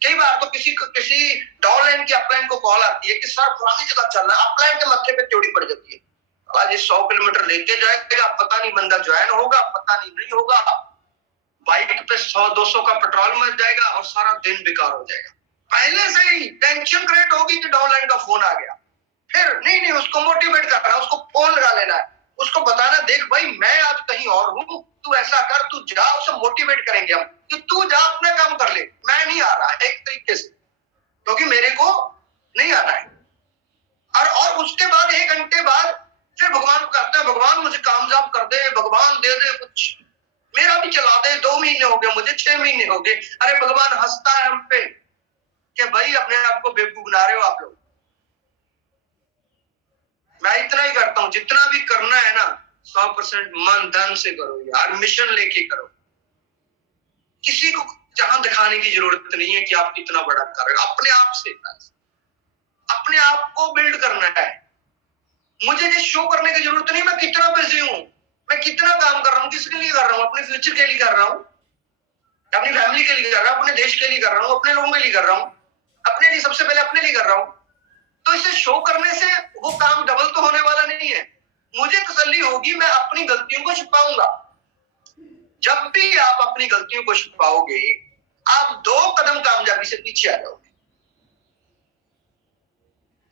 कई बार तो किसी डाउनलाइन की अपलाइन को कॉल आती है कि सर पुरानी जगह चलना, अपलाइन के माथे पे चोरी पड़ जाती है, आज 100 किलोमीटर लेके जाएगा, पता नहीं बंदा ज्वाइन होगा, पता नहीं होगा, बाइक पे 100-200 का पेट्रोल मर जाएगा और सारा दिन बेकार हो जाएगा। पहले से ही टेंशन क्रिएट होगी कि डाउनलाइन का फोन आ गया, फिर नहीं उसको मोटिवेट करना, उसको फोन लगा लेना है, उसको बताना देख भाई मैं आज कहीं और हूं, तू ऐसा कर, तू जा, उसे मोटिवेट करेंगे हम कि तू जा अपना काम कर ले, मैं नहीं आ रहा एक तरीके से, क्योंकि मेरे को नहीं आ रहा है। और उसके बाद 1 घंटे बाद फिर भगवान को कहते हैं भगवान मुझे कामयाब कर दे, भगवान दे दे कुछ, मेरा भी चला दे, 2 महीने हो गए मुझे, 6 महीने हो गए। अरे भगवान हंसता है हम पे कि भाई अपने आप को बेवकूफ बना रहे हो आप लोग। मैं इतना ही करता हूं, जितना भी करना है ना 100% मन धन से करो यार, मिशन लेके करो। किसी को जहां दिखाने की जरूरत नहीं है कि आप कितना बड़ा कर रहे हो, अपने आप से, अपने आप को बिल्ड करना है। मुझे ये शो करने की जरूरत नहीं मैं कितना बिजी हूं, मैं कितना काम कर रहा हूं, किसके लिए कर रहा हूं, अपने फ्यूचर के लिए कर रहा हूं, अपनी फैमिली के लिए कर रहा हूं, अपने देश के लिए कर रहा हूं, अपने लोगों के लिए कर रहा हूं, अपने लिए, सबसे पहले अपने लिए कर रहा हूं। तो इसे शो करने से वो काम डबल तो होने वाला नहीं है। मुझे तसल्ली होगी, मैं अपनी गलतियों को छुपाऊंगा। जब भी आप अपनी गलतियों को छुपाओगे, आप 2 कदम कामयाबी से पीछे आ जाओगे।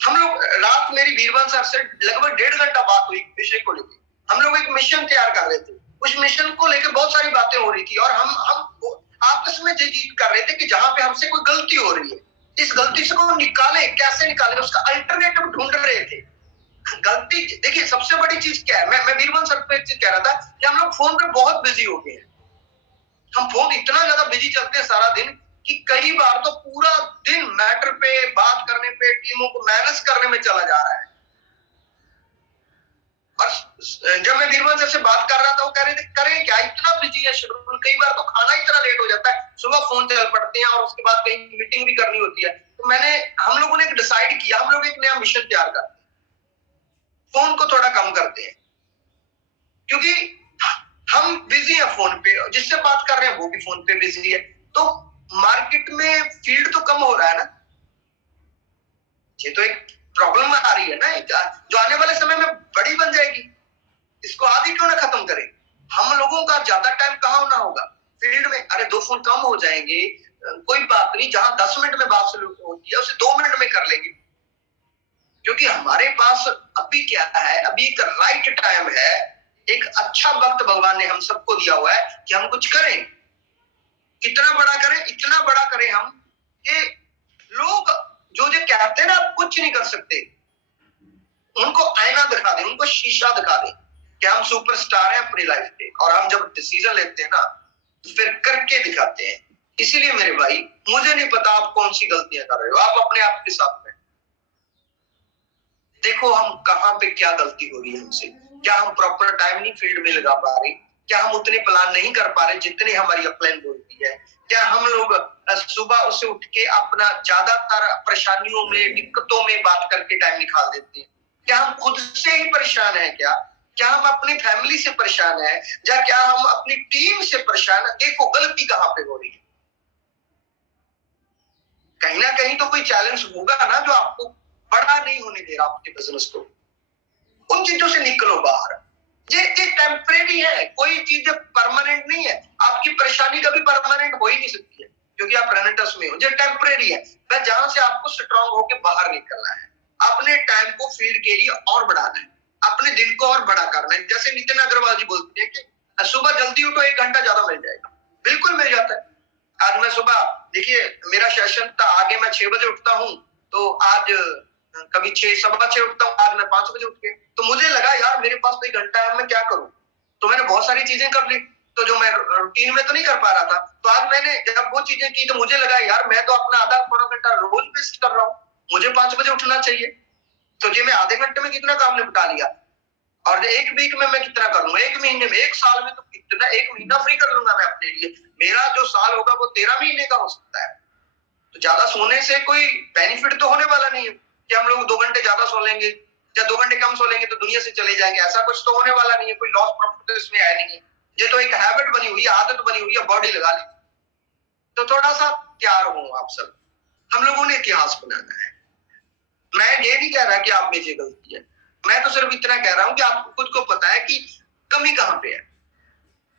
हम लोग रात मेरी बीरबल सर से लगभग 1.5 घंटा बात हुई विषय को लेकर। हम लोग एक मिशन तैयार कर रहे थे, उस मिशन को लेकर बहुत सारी बातें हो रही थी और हम आपस में जिद कर रहे थे कि जहां पे हमसे कोई गलती हो रही है, इस गलती से को निकाले, कैसे निकाले, उसका अल्टरनेटिव ढूंढ रहे थे। गलती देखिए, सबसे बड़ी चीज क्या है, मैं बीरबल सर पे एक चीज कह रहा था कि हम लोग फोन पे बहुत बिजी हो गए हैं। हम फोन इतना ज्यादा बिजी चलते हैं सारा दिन कि कई बार तो पूरा दिन मैटर पे बात करने पे, टीमों को मैनेज करने में चला जा रहा है। और जब मैं बीरबल सर से बात कर रहा था, वो कह रहे थे करें क्या, इतना बिजी है शेड्यूल, कई बार तो खाना इतना लेट हो जाता है, सुबह फोन चल पड़ते हैं और उसके बाद कहीं मीटिंग भी करनी होती है। तो हम लोगों ने डिसाइड किया, हम लोग एक नया मिशन तैयार करते हैं, फोन को थोड़ा कम करते हैं, क्योंकि हम बिजी हैं फोन पे, जिससे बात कर रहे हैं वो भी फोन पे बिजी है, तो मार्केट में फील्ड तो कम हो रहा है ना। ये तो एक प्रॉब्लम आ रही है ना, जो आने वाले समय में बड़ी बन जाएगी। इसको आदि क्यों ना खत्म करें। हम लोगों का ज्यादा टाइम कहाँ होना होगा फील्ड में। अरे 2 फोन कम हो जाएंगे, कोई बात नहीं, जहां 10 मिनट में बात होती है उसे 2 मिनट में कर लेंगे, क्योंकि हमारे पास अभी क्या है, अभी एक राइट टाइम है, एक अच्छा वक्त भगवान ने हम सबको दिया हुआ है कि हम कुछ करें। कितना बड़ा करें, इतना बड़ा करें हम कि लोग जो कहते हैं ना आप कुछ नहीं कर सकते, उनको आईना दिखा दें, उनको शीशा दिखा दें कि हम सुपरस्टार हैं अपनी लाइफ के, और हम जब डिसीजन लेते हैं ना तो फिर करके दिखाते हैं। इसीलिए मेरे भाई, मुझे नहीं पता आप कौन सी गलतियां कर रहे हो, आप अपने आप के साथ में देखो हम कहां पे क्या गलती हो रही है हमसे। क्या हम प्रॉपर टाइम नहीं फील्ड में लगा पा रहे, क्या हम उतने प्लान नहीं कर पा रहे जितने हमारी अपलाइन बोलती है, क्या हम लोग सुबह उसे उठ के अपना ज्यादातर परेशानियों में, दिक्कतों में बात करके टाइम निकाल देते हैं। क्या हम खुद से ही परेशान है, क्या हम अपनी फैमिली से परेशान है, या क्या हम अपनी टीम से परेशान है। देखो गलती कहां पे हो रही है, कहीं ना कहीं तो कोई चैलेंज होगा ना जो आपको बड़ा नहीं होने दे रहा आपके बिजनेस को। उन चीजों से निकलो बाहर। ये टेम्परेरी है, कोई चीज परमानेंट नहीं है। आपकी परेशानी कभी परमानेंट हो ही नहीं सकती है, क्योंकि आप रेनेटस में हो। ये टेम्परेरी है, मैं जहां से आपको स्ट्रांग होकर बाहर निकलना है, अपने टाइम को फील्ड के लिए और बढ़ाना है, अपने दिन को और बड़ा करना है। जैसे नितिन अग्रवाल जी बोलते हैं कि सुबह जल्दी उठो, 1 घंटा ज्यादा मिल जाएगा। बिल्कुल मिल जाता है। आज मैं सुबह, देखिए मेरा सेशन था, आगे मैं 6 बजे उठता हूँ, तो आज कभी 6, 6:15 उठता हूँ, आज मैं 5 बजे उठ के, तो मुझे लगा यार मेरे पास तो 1 घंटा है, मैं क्या करूं। तो मैंने बहुत सारी चीजें कर ली, तो जो मैं रूटीन में तो नहीं कर पा रहा था, तो आज मैंने जब वो चीजें की तो मुझे लगा यार मैं तो अपना आधा पौना घंटा रोज वेस्ट कर रहा हूँ, मुझे 5 बजे उठना चाहिए। तो ये मैं आधे घंटे में कितना काम निपटा लिया, और 1 वीक में मैं कितना कर लूंगा, 1 महीने में, 1 साल में तो कितना, 1 महीना फ्री कर लूंगा मैं अपने लिए। मेरा जो साल होगा वो 13 महीने का हो सकता है। तो ज्यादा सोने से कोई बेनिफिट तो होने वाला नहीं है कि हम लोग 2 घंटे ज्यादा सो लेंगे या 2 घंटे कम सो लेंगे तो दुनिया से चले जाएंगे, ऐसा कुछ तो होने वाला नहीं है। कोई लॉस प्रॉफिट तो इसमें है नहीं है। ये तो एक हैबिट बनी हुई है, आदत बनी हुई है, बॉडी लगा ली। तो थोड़ा सा तैयार हो आप सब, हम लोगों ने इतिहास बनाना है। मैं ये नहीं कह रहा कि आप में ये गलती है, मैं तो सिर्फ इतना कह रहा हूं कि आपको खुद को पता है कि कमी कहां पे है।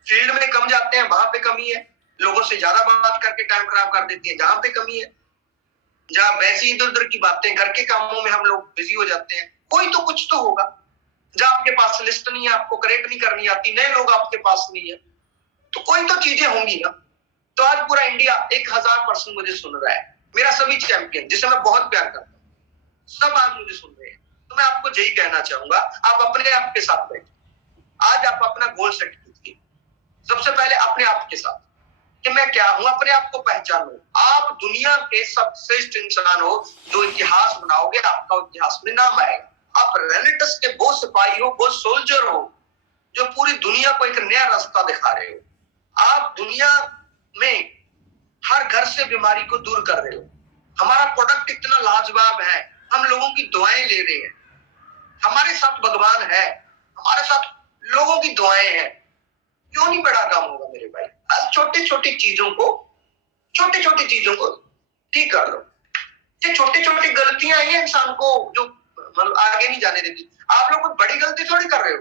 फील्ड में कम जाते हैं, वहां पे कमी है। लोगों से ज्यादा बात करके टाइम खराब कर देती है, जहां पे कमी है। जहां वैसी इधर उधर की बातें, घर के कामों में हम लोग बिजी हो जाते हैं, कोई तो कुछ तो होगा। जहां आपके पास लिस्ट नहीं है, आपको करेक्ट नहीं करनी आती, नए लोग आपके पास नहीं है, तो कोई तो चीजें होंगी ना। तो आज पूरा इंडिया 1000% मुझे सुन रहा है, मेरा सभी चैंपियन जिसे मैं बहुत प्यार करता हूँ, सब आज मुझे सुन रहे हैं। तो मैं आपको यही कहना चाहूंगा, आप अपने आप के साथ बैठिए। आज आप अपना गोल सेट कीजिए, सबसे पहले अपने आप के साथ कि मैं क्या हूं, अपने आप को पहचानो। आप दुनिया के सबसे श्रेष्ठ इंसान हो, जो इतिहास बनाओगे, आपका इतिहास में नाम आएगा। आप रेनेटस के वो सिपाही हो, वो सोल्जर हो, जो पूरी दुनिया को एक नया रास्ता दिखा रहे हो। आप दुनिया में हर घर से बीमारी को दूर कर रहे हो। हमारा प्रोडक्ट इतना लाजवाब है, हम लोगों की दुआएं ले रहे हैं। हमारे साथ भगवान है, हमारे साथ लोगों की दुआएं हैं, क्यों नहीं बड़ा काम होगा मेरे भाई? बस छोटी छोटी चीजों को ठीक कर लो। ये छोटी छोटी गलतियां ही इंसान को जो मतलब आगे नहीं जाने देती। आप लोग कोई बड़ी गलती थोड़ी कर रहे हो,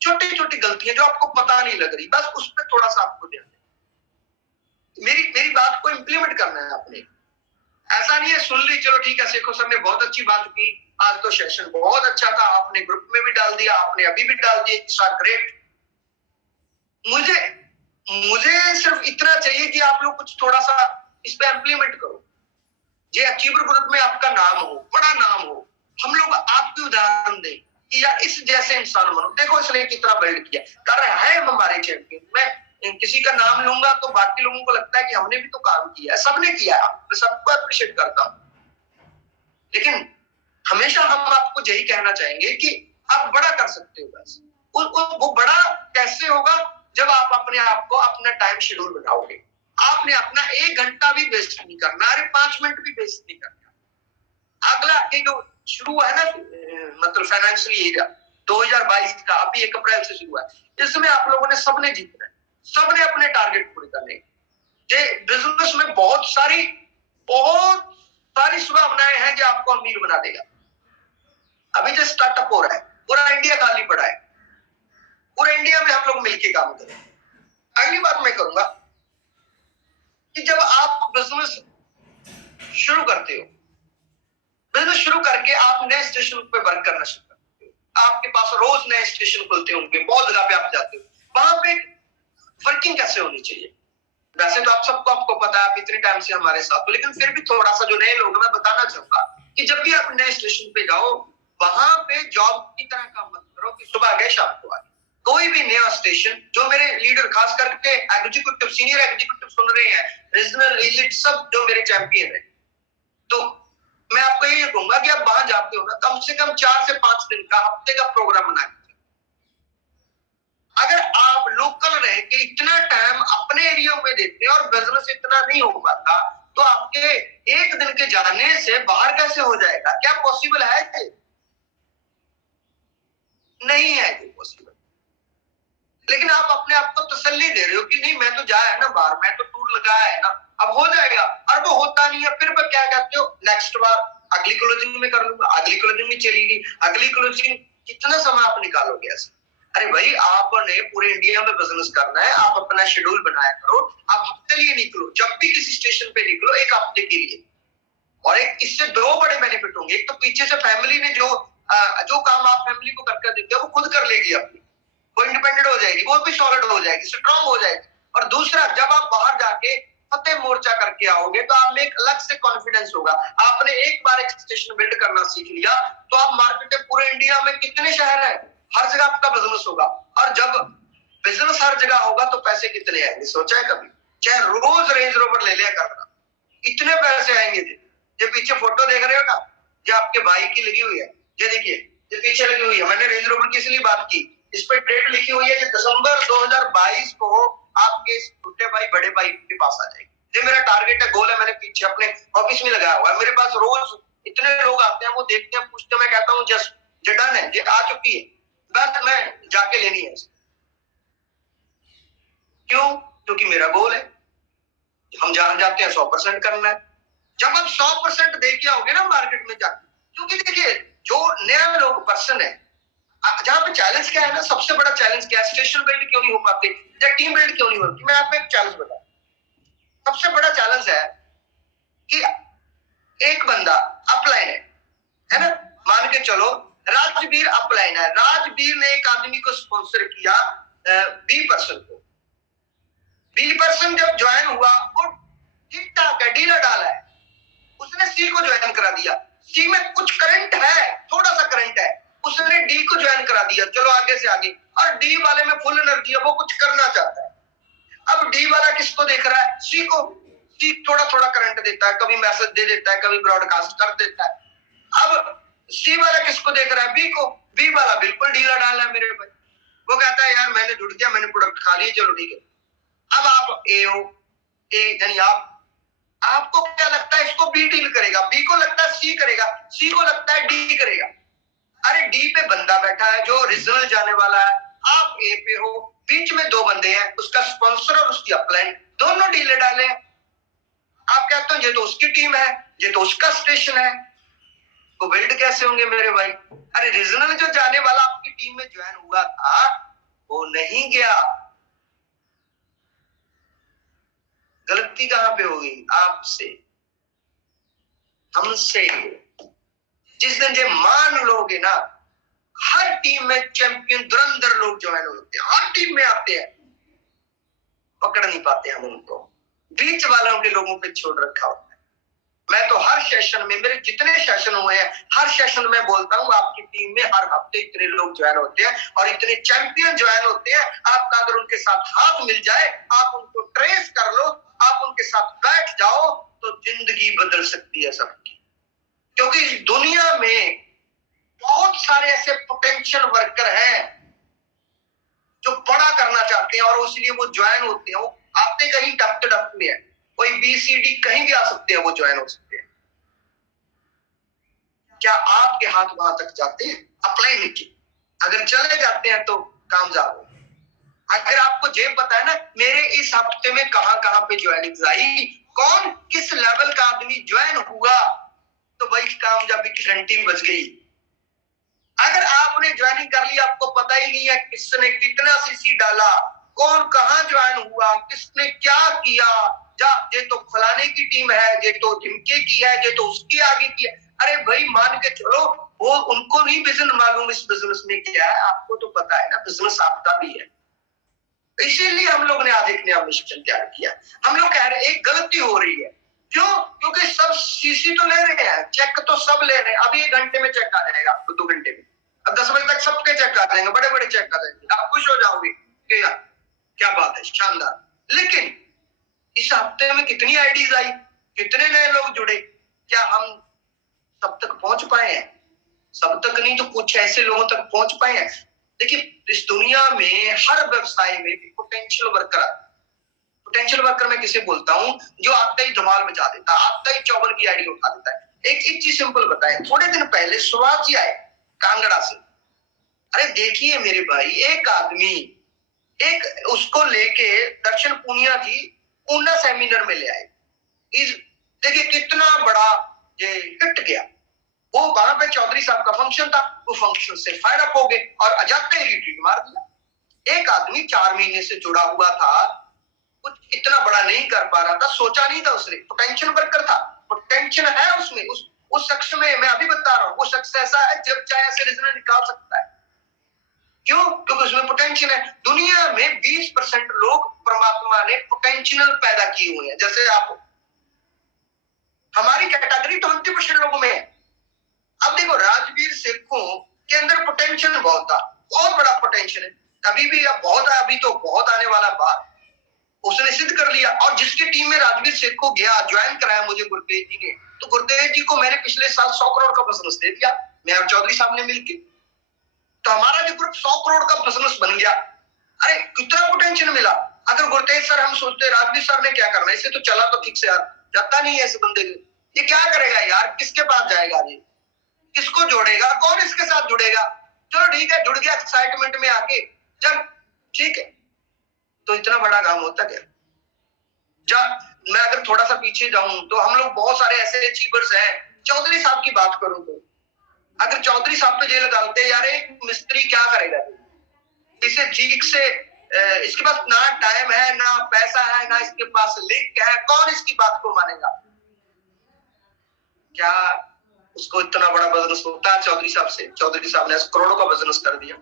छोटी छोटी गलतियां जो आपको पता नहीं लग रही, बस उस पर थोड़ा सा आपको ध्यान दें। मेरी बात को इंप्लीमेंट करना है आपने। ऐसा नहीं है सुन ली चलो ठीक है, शेखो सर ने बहुत अच्छी बात की, आज तो सेशन बहुत अच्छा था, आपने ग्रुप में भी डाल दिया, आपने अभी भी डाल दिया, इट्स ग्रेट। मुझे सिर्फ इतना चाहिए कि आप लोग कुछ थोड़ा सा इस पे इंप्लीमेंट करो। ये अचीवर ग्रुप में आपका नाम हो, बड़ा नाम हो, हम लोग आपकी उदाहरण दें कि यार इस जैसे इंसान बनो। देखो इसने कितना बिल्ड किया, कर रहा है हमारे चैंपियन। मैं किसी का नाम लूंगा तो बाकी लोगों को लगता है कि हमने भी तो काम किया है, सबने किया है, मैं सबको अप्रिशिएट करता हूं। लेकिन हमेशा हम आपको यही कहना चाहेंगे कि आप बड़ा कर सकते हो। बस वो बड़ा कैसे होगा? जब आप अपने आप को अपना टाइम शेड्यूल बनाओगे। आपने अपना 1 घंटा भी वेस्ट नहीं करना, अरे 5 मिनट भी वेस्ट नहीं करना। अगला ये जो शुरू है ना मतलब फाइनेंशियल ईयर 2022 का, अभी 1 अप्रैल से शुरू है, इसमें आप लोगों ने सबने जीतना है, सबने अपने टारगेट पूरे करने। बिजनेस में बहुत सारी संभावनाएं हैं जो आपको अमीर बना देगा। अभी जो स्टार्टअप हो रहा है, पूरा इंडिया खाली पड़ा है, पूरे इंडिया में हम लोग मिलकर काम करें। अगली बात मैं करूंगा कि जब आप बिजनेस शुरू करते हो, बिजनेस शुरू करके आप नए स्टेशन पे वर्क करना शुरू करते हो, आपके पास रोज नए स्टेशन खुलते होंगे, बहुत जगह पे आप जाते हो, वहां पे वर्किंग कैसे होनी चाहिए? वैसे तो आपको पता है, आप इतने टाइम से हमारे साथ हो, लेकिन फिर भी थोड़ा सा जो नए लोग, मैं बताना चाहूंगा कि जब भी आप नए स्टेशन पे जाओ, वहां पे जॉब की तरह काम मत करो कि सुबह गए शाम को आए। कोई भी नया स्टेशन, जो मेरे लीडर खास करके एग्जीक्यूटिव, सीनियर एग्जीक्यूटिव सुन रहे हैं, रीजनल एलिट, सब जो मेरे चैंपियन है, तो मैं आपको यही कहूंगा कि आप वहां जाते हो ना, कम से कम 4 से 5 दिन का, हफ्ते का प्रोग्राम बना। अगर आप लोकल रह के इतना टाइम अपने एरिया में देते हैं और बिजनेस इतना नहीं हो पाता, तो आपके 1 दिन के जाने से बाहर कैसे हो जाएगा? क्या पॉसिबल है? नहीं है ये पॉसिबल। लेकिन आप अपने आप को तसल्ली दे रहे हो कि नहीं, मैं तो जाया है ना बाहर, मैं तो टूर लगाया है ना, अब हो जाएगा। और वो होता नहीं है, फिर वो क्या कहते हो, नेक्स्ट बार अगली क्लोजिंग में कर लूंगा, अगली क्लोजिंग में चलेगी, अगली क्लोजिंग। कितना समय आप निकालोगे ऐसे? अरे भाई, आपने पूरे इंडिया में बिजनेस करना है, आप अपना शेड्यूल बनाया करो, आप हफ्ते लिए निकलो, जब भी किसी स्टेशन पे निकलो 1 हफ्ते के लिए। और एक इससे 2 बड़े बेनिफिट होंगे। एक तो पीछे से फैमिली ने जो काम आप फैमिली को करके देते हो, वो खुद कर लेगी अपनी, वो इंडिपेंडेंट हो जाएगी, वो भी सॉलिड हो जाएगी, स्ट्रांग हो जाएगी। और दूसरा, जब आप बाहर जाके फतेह मोर्चा करके आओगे, तो आप में एक अलग से कॉन्फिडेंस होगा। आपने एक बार एक स्टेशन बिल्ड करना सीख लिया, तो आप मार्केट में पूरे इंडिया में कितने शहर है, हर जगह आपका बिजनेस होगा। और जब बिजनेस हर जगह होगा, तो पैसे कितने आएंगे? सोचा है कभी? चाहे रोज रेंज रोवर ले लिया करना, इतने पैसे आएंगे। जो पीछे फोटो देख रहे हो ना, जो आपके भाई की लगी हुई है, ये देखिए, ये पीछे लगी हुई है। मैंने रेंज रोवर की इसलिए बात की, इस पर डेट लिखी हुई है कि दिसंबर 2022 को आपके छोटे भाई बड़े भाई के पास आ जाएगी। ये मेरा टारगेट है, गोल है, मैंने पीछे अपने ऑफिस में लगाया हुआ है। मेरे पास रोज इतने लोग आते हैं, वो देखते हैं, पूछते हैं, मैं कहता हूँ जस्ट ये डन है, ये आ चुकी है, बस मैं जाके लेनी है। क्यों? क्योंकि मेरा गोल है, हम जहां जाते हैं 100% करना है। जब आप 100% दे के आओगे ना मार्केट में जाके, क्योंकि देखिए जो नया लोग पर्सन है, जहां पे चैलेंज क्या है ना, सबसे बड़ा चैलेंज क्या है, स्टेशन बिल्ड क्यों नहीं हो पाते या टीम बिल्ड क्यों नहीं होती? मैं आपको एक चैलेंज बताऊं, सबसे बड़ा चैलेंज है कि एक बंदा अपलाइन है ना, मान के चलो राजवीर अपलाइन है, राजवीर ने एक आदमी को स्पॉन्सर किया, B% को। B% जब ज्वाइन हुआ, वो ठीक ठाक है, डीलर डाला है, उसने C को ज्वाइन करा दिया। C में कुछ करंट है, थोड़ा सा करंट है, उसने D को ज्वाइन करा दिया, चलो आगे से आगे। और D वाले में फुल एनर्जी है, वो कुछ करना चाहता है। अब D वाला किसको देख रहा है? C को। C थोड़ा थोड़ा करंट देता है, कभी मैसेज दे देता है, कभी ब्रॉडकास्ट कर देता है। अब C वाला किसको देख रहा है? B को। B वाला बिल्कुल ढीला डाला है मेरे भाई, वो कहता है यार मैंने जुड़ गया, मैंने प्रोडक्ट खा लिया, चलो ठीक है। अब आप A हो, A यानी आपको क्या लगता है इसको B डील करेगा, B को लगता है C करेगा, C को लगता है D करेगा। अरे डी पे बंदा बैठा है जो रीजनल जाने वाला है, आप ए पे हो, बीच में दो बंदे हैं, उसका स्पॉन्सर और उसकी अपलाइन, दोनों डीले डाले। आप कहते हो ये तो उसकी टीम है, ये तो उसका स्टेशन है, तो बिल्ड कैसे होंगे मेरे भाई? अरे रीजनल जो जाने वाला आपकी टीम में ज्वाइन हुआ था वो नहीं गया। गलती कहां पे होगी? आपसे, हमसे। जिस दिन ये मान लोगे ना, हर टीम में चैंपियन धुरंधर लोग ज्वाइन होते हैं, हर टीम में आते हैं, पकड़ नहीं पाते हम उनको, बीच वालों के लोगों पे छोड़ रखा होता है। मैं तो हर सेशन में, मेरे जितने सेशन हुए हैं, हर सेशन में बोलता हूँ आपकी टीम में हर हफ्ते इतने लोग ज्वाइन होते हैं और इतने चैंपियन ज्वाइन होते हैं। आपका अगर उनके साथ हाथ मिल जाए, आप उनको ट्रेस कर लो, आप उनके साथ बैठ जाओ, तो जिंदगी बदल सकती है सबकी। क्योंकि इस दुनिया में बहुत सारे ऐसे पोटेंशियल वर्कर हैं जो बड़ा करना चाहते हैं और इसलिए वो ज्वाइन होते हैं। वो आते कहीं डप में है, कोई BCD कहीं भी आ सकते हैं, वो ज्वाइन हो सकते हैं। क्या आपके हाथ वहां तक जाते हैं? अप्लाई नहीं किए, अगर चले जाते हैं तो कामयाब हो। अगर आपको ये पता है ना मेरे इस हफ्ते में कहां कहां पे ज्वाइनिंग आई, कौन किस लेवल का आदमी ज्वाइन हुआ, तो भाई कामयाबी की घंटी बज गई। अगर आपने ज्वाइनिंग कर ली, आपको पता ही नहीं है किसने कितना CC डाला, कौन कहां ज्वाइन हुआ, किसने क्या किया, ये तो फलाने की टीम है, ये तो ढिमके की है, ये तो उसके आगे की है। अरे भाई मान के चलो, वो उनको नहीं बिजनेस मालूम इस बिजनेस में क्या है, आपको तो पता है ना बिजनेस आपका भी है। इसीलिए हम लोग ने आज एक नया मिशन तैयार किया। हम लोग कह रहे हैं एक गलती हो रही है, क्यों? क्योंकि सब CC तो ले रहे हैं, चेक तो सब ले रहे हैं। अभी 1 घंटे में चेक आ जाएगा, आपको 2 घंटे में, अब 10 बजे तक सबके चेक आ जाएंगे, बड़े बड़े चेक आ जाएंगे, आप खुश हो जाओगे कि यार क्या बात है, शानदार। लेकिन इस हफ्ते में कितनी आईडीज आई, कितने नए लोग जुड़े, क्या हम सब तक पहुंच पाए हैं? सब तक नहीं तो कुछ ऐसे लोगों तक पहुंच पाए हैं। देखिए इस दुनिया में हर व्यवसाय में पोटेंशियल वर्कर मैं किसे बोलता हूं? जो आता ही धमाल मचा देता, आता ही 54 की आईडी उठा देता है। एक चीज सिंपल बताएं, थोड़े दिन पहले सुभाष जी आए कांगड़ा से। अरे देखिए मेरे भाई, एक आदमी, एक उसको लेके दर्शन पूनिया जी पूना सेमिनार में ले आए। देखिए कितना बड़ा ये हिट गया। वो वहां पे चौधरी साहब का फंक्शन था, वो फंक्शन से फायर अप हो गए और अजाते ही रिट्रीट मार दिया। एक आदमी 4 महीने से जुड़ा हुआ था, कुछ इतना बड़ा नहीं कर पा रहा था, सोचा नहीं था उसने, पोटेंशियल वर्कर था, पोटेंशियल है उसमें, उस शख्स में। मैं अभी बता रहा हूँ, वो शख्स ऐसा है जब चाहे ऐसे रिजल्ट निकाल सकता है। क्यों? क्योंकि उसमें पोटेंशियल है। दुनिया में 20% लोग परमात्मा ने पोटेंशियल पैदा किए हुए हैं, जैसे आप। हमारी कैटेगरी 20% लोगों में है। अब देखो राजवीर सेखों के अंदर पोटेंशियल बहुत था, बहुत बड़ा पोटेंशियल है, अभी भी अब बहुत है, अभी तो बहुत आने वाला बात उसने सिद्ध कर लिया। और जिसकी टीम में राजवीर सेखों गया, ज्वाइन कराया मुझे गुरतेज जी ने, तो गुरतेज जी को मैंने पिछले साल 100 करोड़ का बिजनेस दे दिया, मैं और चौधरी साहब ने मिलकर। तो हमारा जो ग्रुप 100 करोड़ का बिजनेस बन गया। अरे कितना पोटेंशियल मिला। अगर गुरतेज सर, हम सोचते राजवीर सर ने क्या करना, इससे तो चला तो ठीक से यार, जाता नहीं है ऐसे बंदे को, ये क्या करेगा यार, किसके पास जाएगा, ये किसको जोड़ेगा, कौन इसके साथ जुड़ेगा? चलो ठीक है, जुड़ गया एक्साइटमेंट में आके, जब ठीक है, तो इतना बड़ा काम होता क्या? मैं अगर थोड़ा सा पीछे जाऊं तो हम लोग बहुत सारे ऐसे अचीवर्स हैं। चौधरी साहब की बात करूं तो अगर चौधरी साहब पे जेल डालते, यार एक मिस्त्री क्या करेगा, इसे जीक से इसके पास ना टाइम है, ना पैसा है, ना इसके पास लिंक है, कौन इसकी बात को मानेगा? क्या उसको इतना बड़ा बिजनेस होता है चौधरी साहब से? चौधरी साहब ने करोड़ों का बिजनेस कर दिया।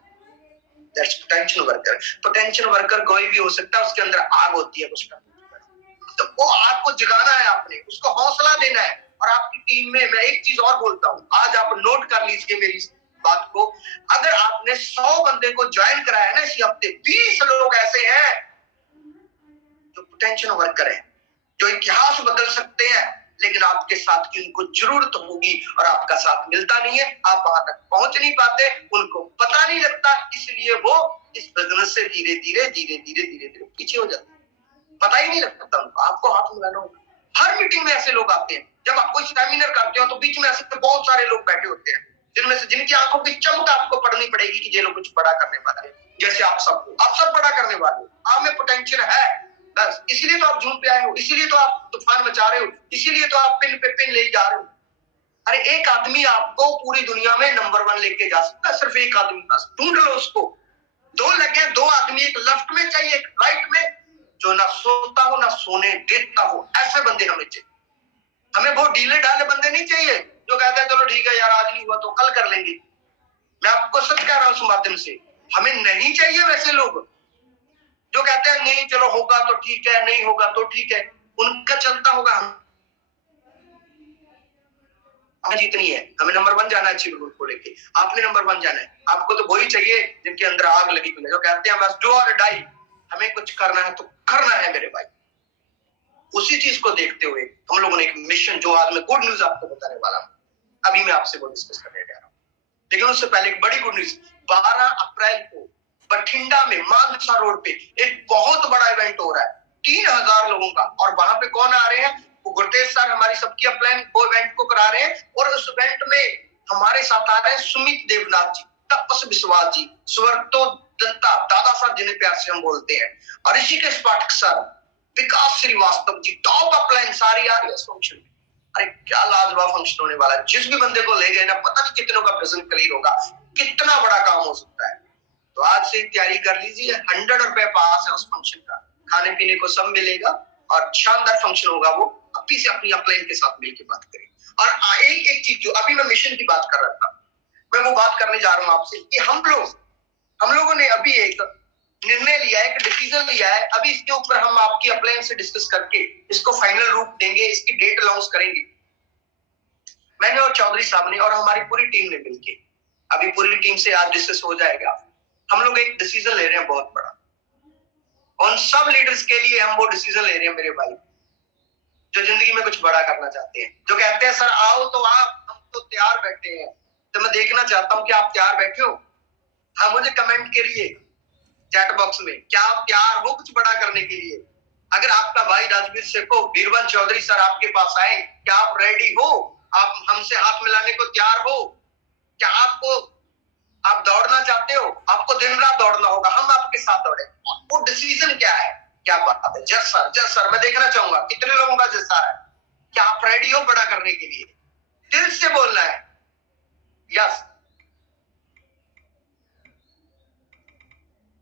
That's potential worker. Potential worker कोई भी हो सकता है, उसके अंदर आग होती है कुछ का, तो वो आग को जगाना है आपने, उसको हौसला देना है। और आपकी टीम में मैं एक चीज और बोलता हूँ, आज आप नोट कर लीजिए मेरी बात को। अगर आपने 100 बंदे को ज्वाइन कराया है ना इसी हफ्ते, 20 लोग ऐसे हैं जो पोटेंशियल वर्कर है, जो इतिहास बदल सकते हैं। लेकिन आपके साथ की उनको जरूरत होगी और आपका साथ मिलता नहीं है, आप वहां तक पहुंच नहीं पाते, उनको पता नहीं लगता, इसलिए वो इस बिजनेस से धीरे धीरे पीछे हो जाते, पता ही नहीं लगता उनको। आपको हाथ मिलाना होगा। हर मीटिंग में ऐसे लोग आते हैं, जब आप कोई सेमिनार करते हो तो बीच में ऐसे बहुत सारे लोग बैठे होते हैं, जिनमें से जिनकी आंखों की चमक आपको पढ़नी पड़ेगी कि ये लोग कुछ बड़ा करने वाले हैं। जैसे आप सब बड़ा करने वाले हो, आप में पोटेंशियल है, बस इसीलिए तो आप जून पे आए हो, इसीलिए तो आप तूफान मचा रहे हो, इसीलिए तो आप पिन पे पिन ले जा रहे हो। अरे एक आदमी आपको पूरी दुनिया में नंबर 1 लेके जा सकता है, सिर्फ एक आदमी, बस ढूंढ लो उसको। 2 लगे, 2 आदमी, एक लेफ्ट में चाहिए, एक राइट में, जो ना सोता हो ना सोने देता हो, ऐसे बंदे हमें चाहिए। हमें बहुत ढीले ढाले बंदे नहीं चाहिए जो कहते हैं चलो ठीक है यार, आज नहीं हुआ तो कल कर लेंगे। मैं आपको सच कह रहा हूं इस माध्यम से, हमें नहीं चाहिए वैसे लोग जो कहते हैं नहीं चलो होगा तो ठीक है, नहीं होगा तो ठीक है, उनका चलता होगा। हमें जितनी है, हमें नंबर 1 जाना है अच्छी ग्रुप को लेके। आपने नंबर 1 जाना है, आपको तो वही चाहिए जिनके अंदर आग लगी हुई है, जो कहते हैं बस डू और डाई, हमें कुछ करना है तो करना है मेरे भाई। उसी चीज को देखते हुए हम लोगों ने एक मिशन, जो आज मैं गुड न्यूज आपको बताने वाला हूं, अभी मैं आपसे वो डिस्कस करने जा रहा हूं। लेकिन उससे पहले एक बड़ी गुड न्यूज, 12 अप्रैल को बठिंडा में मानसा रोड पे एक बहुत बड़ा इवेंट हो रहा है 3000 लोगों का। और वहां पे कौन आ रहे हैं? वो गुरतेज सर हमारी सबकी अपलाइन वो इवेंट को करा रहे हैं। और उस इवेंट में हमारे साथ आ रहे हैं सुमित देवनाथ जी, तपस विश्वास जी, स्वर्तो दत्ता, दादा साहब जिन्हें प्यार से हम बोलते हैं, और ऋषिकेश पाठक सर, विकास श्रीवास्तव जी, टॉप अपलाइन सारी आ रही है इस फंक्शन में। अरे क्या लाजवाब फंक्शन होने वाला है। जिस भी बंदे को ले गए ना, पता नहीं कितनों का प्रेजेंट क्लियर होगा, कितना बड़ा काम हो सकता है। तो आज से तैयारी कर लीजिए, 100 रुपए पास है उस फंक्शन का, खाने पीने को सब मिलेगा और शानदार फंक्शन होगा। वो अभी से अपनी अपलाइन के साथ मिलकर बात करें। और एक एक चीज, जो अभी मैं मिशन की बात कर रहा था, मैं वो बात करने जा रहा हूं आपसे कि हम लोगों ने अभी एक निर्णय लिया है, एक डिसीजन लिया है। अभी इसके ऊपर हम आपकी अपलाइन से डिस्कस करके इसको फाइनल रूप देंगे, इसकी डेट अनाउंस करेंगे। मैंने और चौधरी साहब ने और हमारी पूरी टीम ने मिलके, अभी पूरी टीम से आज डिस्कस हो जाएगा, हम लोग एक डिसीजन ले रहे हैं बहुत बड़ा। उन सब लीडर्स के लिए हम वो डिसीजन ले रहे हैं मेरे भाई, जो जिंदगी में कुछ बड़ा करना चाहते हैं, जो कहते हैं सर आओ तो आप, हम तो तैयार बैठे हैं। तो मैं देखना चाहता हूं कि आप तैयार बैठे हो। हाँ, मुझे कमेंट करिए चैट बॉक्स में, क्या आप तैयार हो कुछ बड़ा करने के लिए? अगर आपका भाई राजवीर सेखो, बीरबल चौधरी सर आपके पास आए, क्या आप रेडी हो? आप हमसे हाथ मिलाने को तैयार हो? क्या आप दौड़ना चाहते हो? आपको दिन रात दौड़ना होगा, हम आपके साथ दौड़े। वो डिसीजन क्या है? क्या बात है? जस सर मैं देखना चाहूंगा कितने लोगों का जैसा है। क्या आप रेडी हो बड़ा करने के लिए? दिल से बोलना है यस।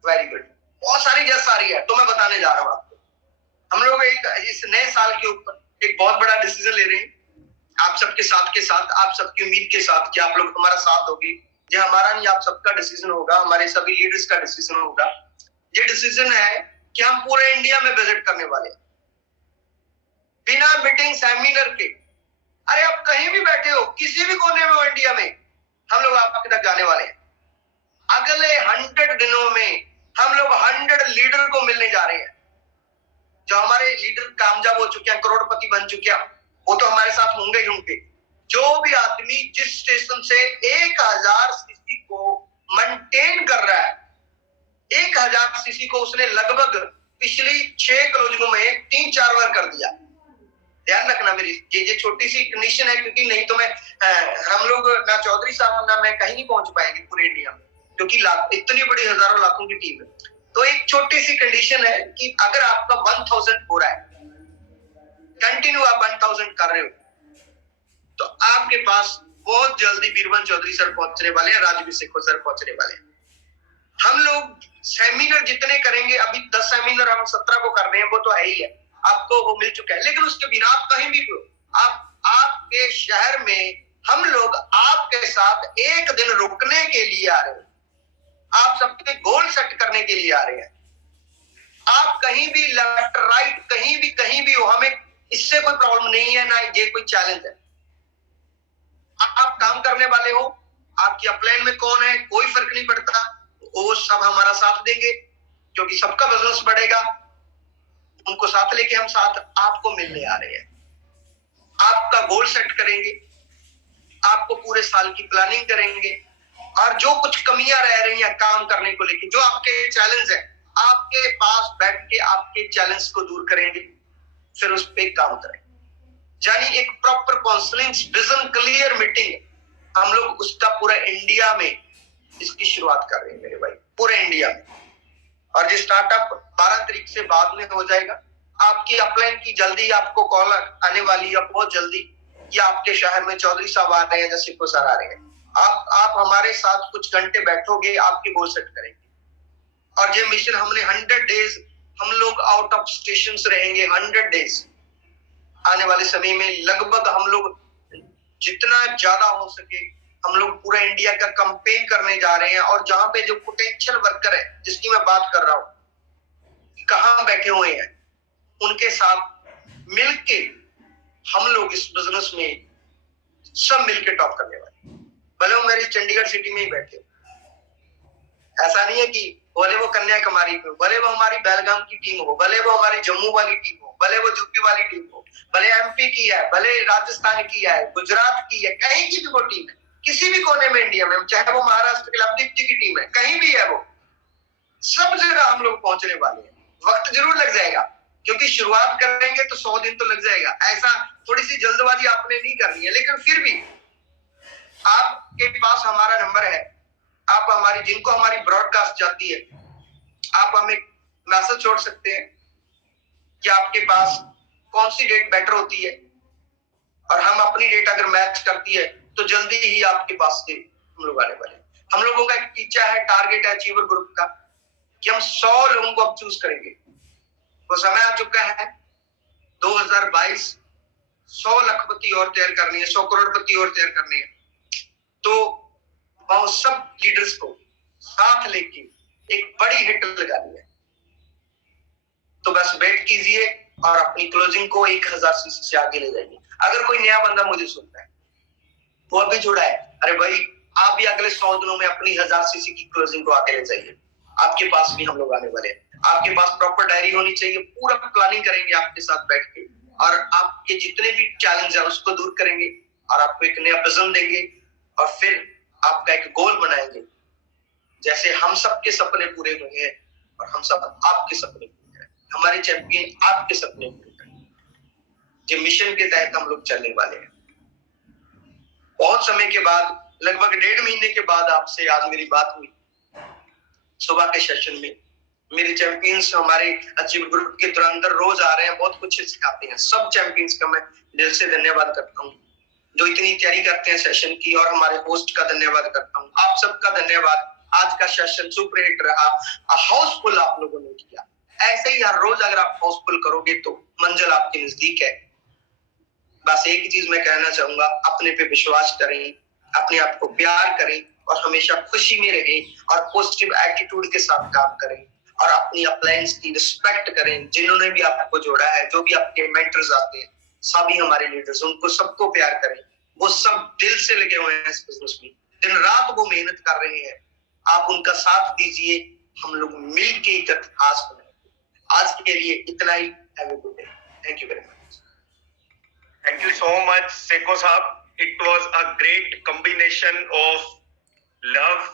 वेरी गुड, बहुत सारी जस आ रही है, तो मैं बताने जा रहा हूं आपको। हम लोग इस नए साल के ऊपर एक बहुत बड़ा डिसीजन ले रहे हैं, आप सबके साथ, आप सबकी उम्मीद के साथ कि आप लोग हमारा साथ दोगे। ये हमारा नहीं, आप सबका डिसीजन होगा, हमारे सभी लीडर्स का डिसीजन होगा। ये डिसीजन है कि हम पूरे इंडिया में विजिट करने वाले हैं, बिना मीटिंग सेमिनार के। अरे आप कहीं भी बैठे हो, किसी भी कोने में हो इंडिया में, हम लोग आपके तक जाने वाले हैं। अगले 100 दिनों में हम लोग 100 लीडर को मिलने जा रहे हैं। जो हमारे लीडर कामयाब हो चुके हैं, करोड़पति बन चुके हैं, वो तो हमारे साथ होंगे ही होंगे। जो भी आदमी जिस स्टेशन से 1000 सीसी को मेंटेन कर रहा है, 1000 सीसी को उसने लगभग पिछली 6 क्लोजिंगों में 3-4 बार कर दिया। ध्यान रखना, मेरी ये छोटी सी कंडीशन है, क्योंकि नहीं तो हम लोग ना चौधरी साहब ना मैं कहीं नहीं पहुंच पाएंगे पूरे इंडिया में, क्योंकि इतनी बड़ी हजारों लाखों की टीम है। तो एक छोटी सी कंडीशन है कि अगर आपका 1000 हो रहा है, कंटिन्यू आप 1000 कर रहे हो, तो आपके पास बहुत जल्दी बीरबल चौधरी सर पहुंचने वाले हैं, राजवीर सेखो सर पहुंचने वाले हैं। हम लोग सेमिनार जितने करेंगे, अभी 10 सेमिनार हम 17 को कर रहे हैं, वो तो है ही है, आपको वो मिल चुका है। लेकिन उसके बिना आप कहीं भी हो, आपके शहर में हम लोग आपके साथ एक दिन रुकने के लिए आ रहे हैं, आप सबके गोल सेट करने के लिए आ रहे हैं। आप कहीं भी लेफ्ट राइट कहीं भी हो, हमें इससे कोई प्रॉब्लम नहीं है, ना ये कोई चैलेंज है। आप काम करने वाले हो, आपकी अपलाइन में कौन है कोई फर्क नहीं पड़ता, वो सब हमारा साथ देंगे, क्योंकि सबका बिजनेस बढ़ेगा। उनको साथ लेके हम साथ आपको मिलने आ रहे हैं, आपका गोल सेट करेंगे, आपको पूरे साल की प्लानिंग करेंगे, और जो कुछ कमियां रह रही हैं काम करने को लेकर, जो आपके चैलेंज है, आपके पास बैठ के आपके चैलेंज को दूर करेंगे, फिर उस पर काम करेंगे। यानी एक proper counselling, vision clear meeting, हम लोग उसका पूरा इंडिया में इसकी शुरुआत कर रहे हैं मेरे भाई, पूरे इंडिया में। और ये स्टार्टअप 12 तारीख से बाद में हो जाएगा। आपकी अपलाइन की जल्दी आपको कॉल आने वाली है, बहुत जल्दी, या आपके शहर में चौधरी साहब आ रहे हैं या सिक्को सर आ रहे हैं। आप हमारे साथ कुछ घंटे बैठोगे, आपकी गोल सेट करेंगे। और ये मिशन हमने 100 डेज हम लोग आउट ऑफ स्टेशन रहेंगे, 100 डेज। आने वाले समय में लगभग हम लोग जितना ज्यादा हो सके हम लोग पूरा इंडिया का कैंपेन करने जा रहे हैं। और जहां पे जो पोटेंशियल वर्कर है जिसकी मैं बात कर रहा हूं, कहां बैठे हुए हैं, उनके साथ मिलके हम लोग इस बिजनेस में सब मिलके टॉप करने वाले। भले वो मेरी चंडीगढ़ सिटी में ही बैठे हो, ऐसा नहीं है कि भले वो कन्याकुमारी में हो, भले वो हमारी बेलगाम की टीम हो, भले वो हमारी जम्मू वाली टीम हो, भले वो यूपी वाली टीम हो, भले एमपी की है, भले राजस्थान की है, गुजरात की है, कहीं की भी वो टीम है, किसी भी कोने में इंडिया में, चाहे वो महाराष्ट्र के लवदीप जी की टीम है, कहीं भी है वो, सब जगह हम लोग पहुंचने वाले हैं। वक्त जरूर लग जाएगा, क्योंकि शुरुआत करेंगे तो 100 दिन तो लग जाएगा। ऐसा थोड़ी सी जल्दबाजी आपने नहीं करनी है, लेकिन फिर भी आपके पास हमारा नंबर है। आप हमारी, जिनको हमारी ब्रॉडकास्ट जाती है, आप हमें मैसेज छोड़ सकते हैं कि आपके पास कौन सी डेट बेटर होती है, और हम अपनी डेट अगर मैच करती है तो जल्दी ही आपके पास से हम लोग आने वाले। हम लोगों का एक टीचा है, टारगेट है अचीवर ग्रुप का, कि हम 100 लोगों को अब चूज करेंगे। वो समय आ चुका है 2022, 100 लखपति और तैयार करनी है, 100 करोड़पति और तैयार करनी है। तो वो सब लीडर्स को साथ लेके एक बड़ी हिट लगानी है। तो बस वेट कीजिए और अपनी क्लोजिंग को 1000 सीसी से आगे ले जाइए। अगर कोई नया बंदा मुझे सुनता है, वो अभी जुड़ा है, अरे भाई आप भी अगले 100 दिनों में अपनी 1000 सीसी की क्लोजिंग को आगे ले जाइए। आपके पास भी हम लोग आने वाले हैं। आपके पास प्रॉपर डायरी होनी चाहिए, पूरा प्लानिंग करेंगे आपके साथ बैठ के, और आपके जितने भी चैलेंज है उसको दूर करेंगे, और आपको एक नया विजन देंगे, और फिर आपका एक गोल बनाएंगे। जैसे हम सबके सपने पूरे हुए हैं और हम सब आपके सपने पूरे करें, हमारे चैंपियन आपके सपने पूरे करें। जो मिशन के तहत हम लोग चलने वाले हैं। बहुत समय के बाद, लगभग 1.5 महीने के बाद आपसे आज मेरी बात हुई। सुबह के सेशन में मेरे चैंपियंस हमारे अचीव ग्रुप के तुरंत रोज आ रहे हैं, बहुत कुछ सिखाते हैं। सब चैंपियंस का मैं दिल से धन्यवाद करता हूँ, जो इतनी तैयारी करते हैं सेशन की, और हमारे होस्ट का धन्यवाद करता हूँ। आप सबका धन्यवाद। आज का सेशन सुपर हिट रहा, हाउसफुल आप लोगों ने किया। ऐसे ही हर रोज अगर आप हाउसफुल करोगे तो मंजिल आपके नजदीक है। बस एक ही चीज मैं कहना चाहूंगा, अपने पे विश्वास करें, अपने आप को प्यार करें, और हमेशा खुशी में रहें, और पॉजिटिव एटीट्यूड के साथ काम करें, और अपनी अपलायंस की रिस्पेक्ट करें। जिन्होंने भी आपको जोड़ा है, जो भी आपके मेंटर्स आते हैं, सभी हमारे लीडर्स, उनको सबको प्यार करें। वो सब दिल से लगे हुए हैं इस बिजनेस में, दिन रात वो मेहनत कर रहे हैं। आप उनका साथ दीजिए, हम लोग मिलके एक इतिहास बनाएंगे। आज के लिए इतना ही। Have a good day. Thank you very much. Thank you so much, Seko Saab. It was a great combination of love,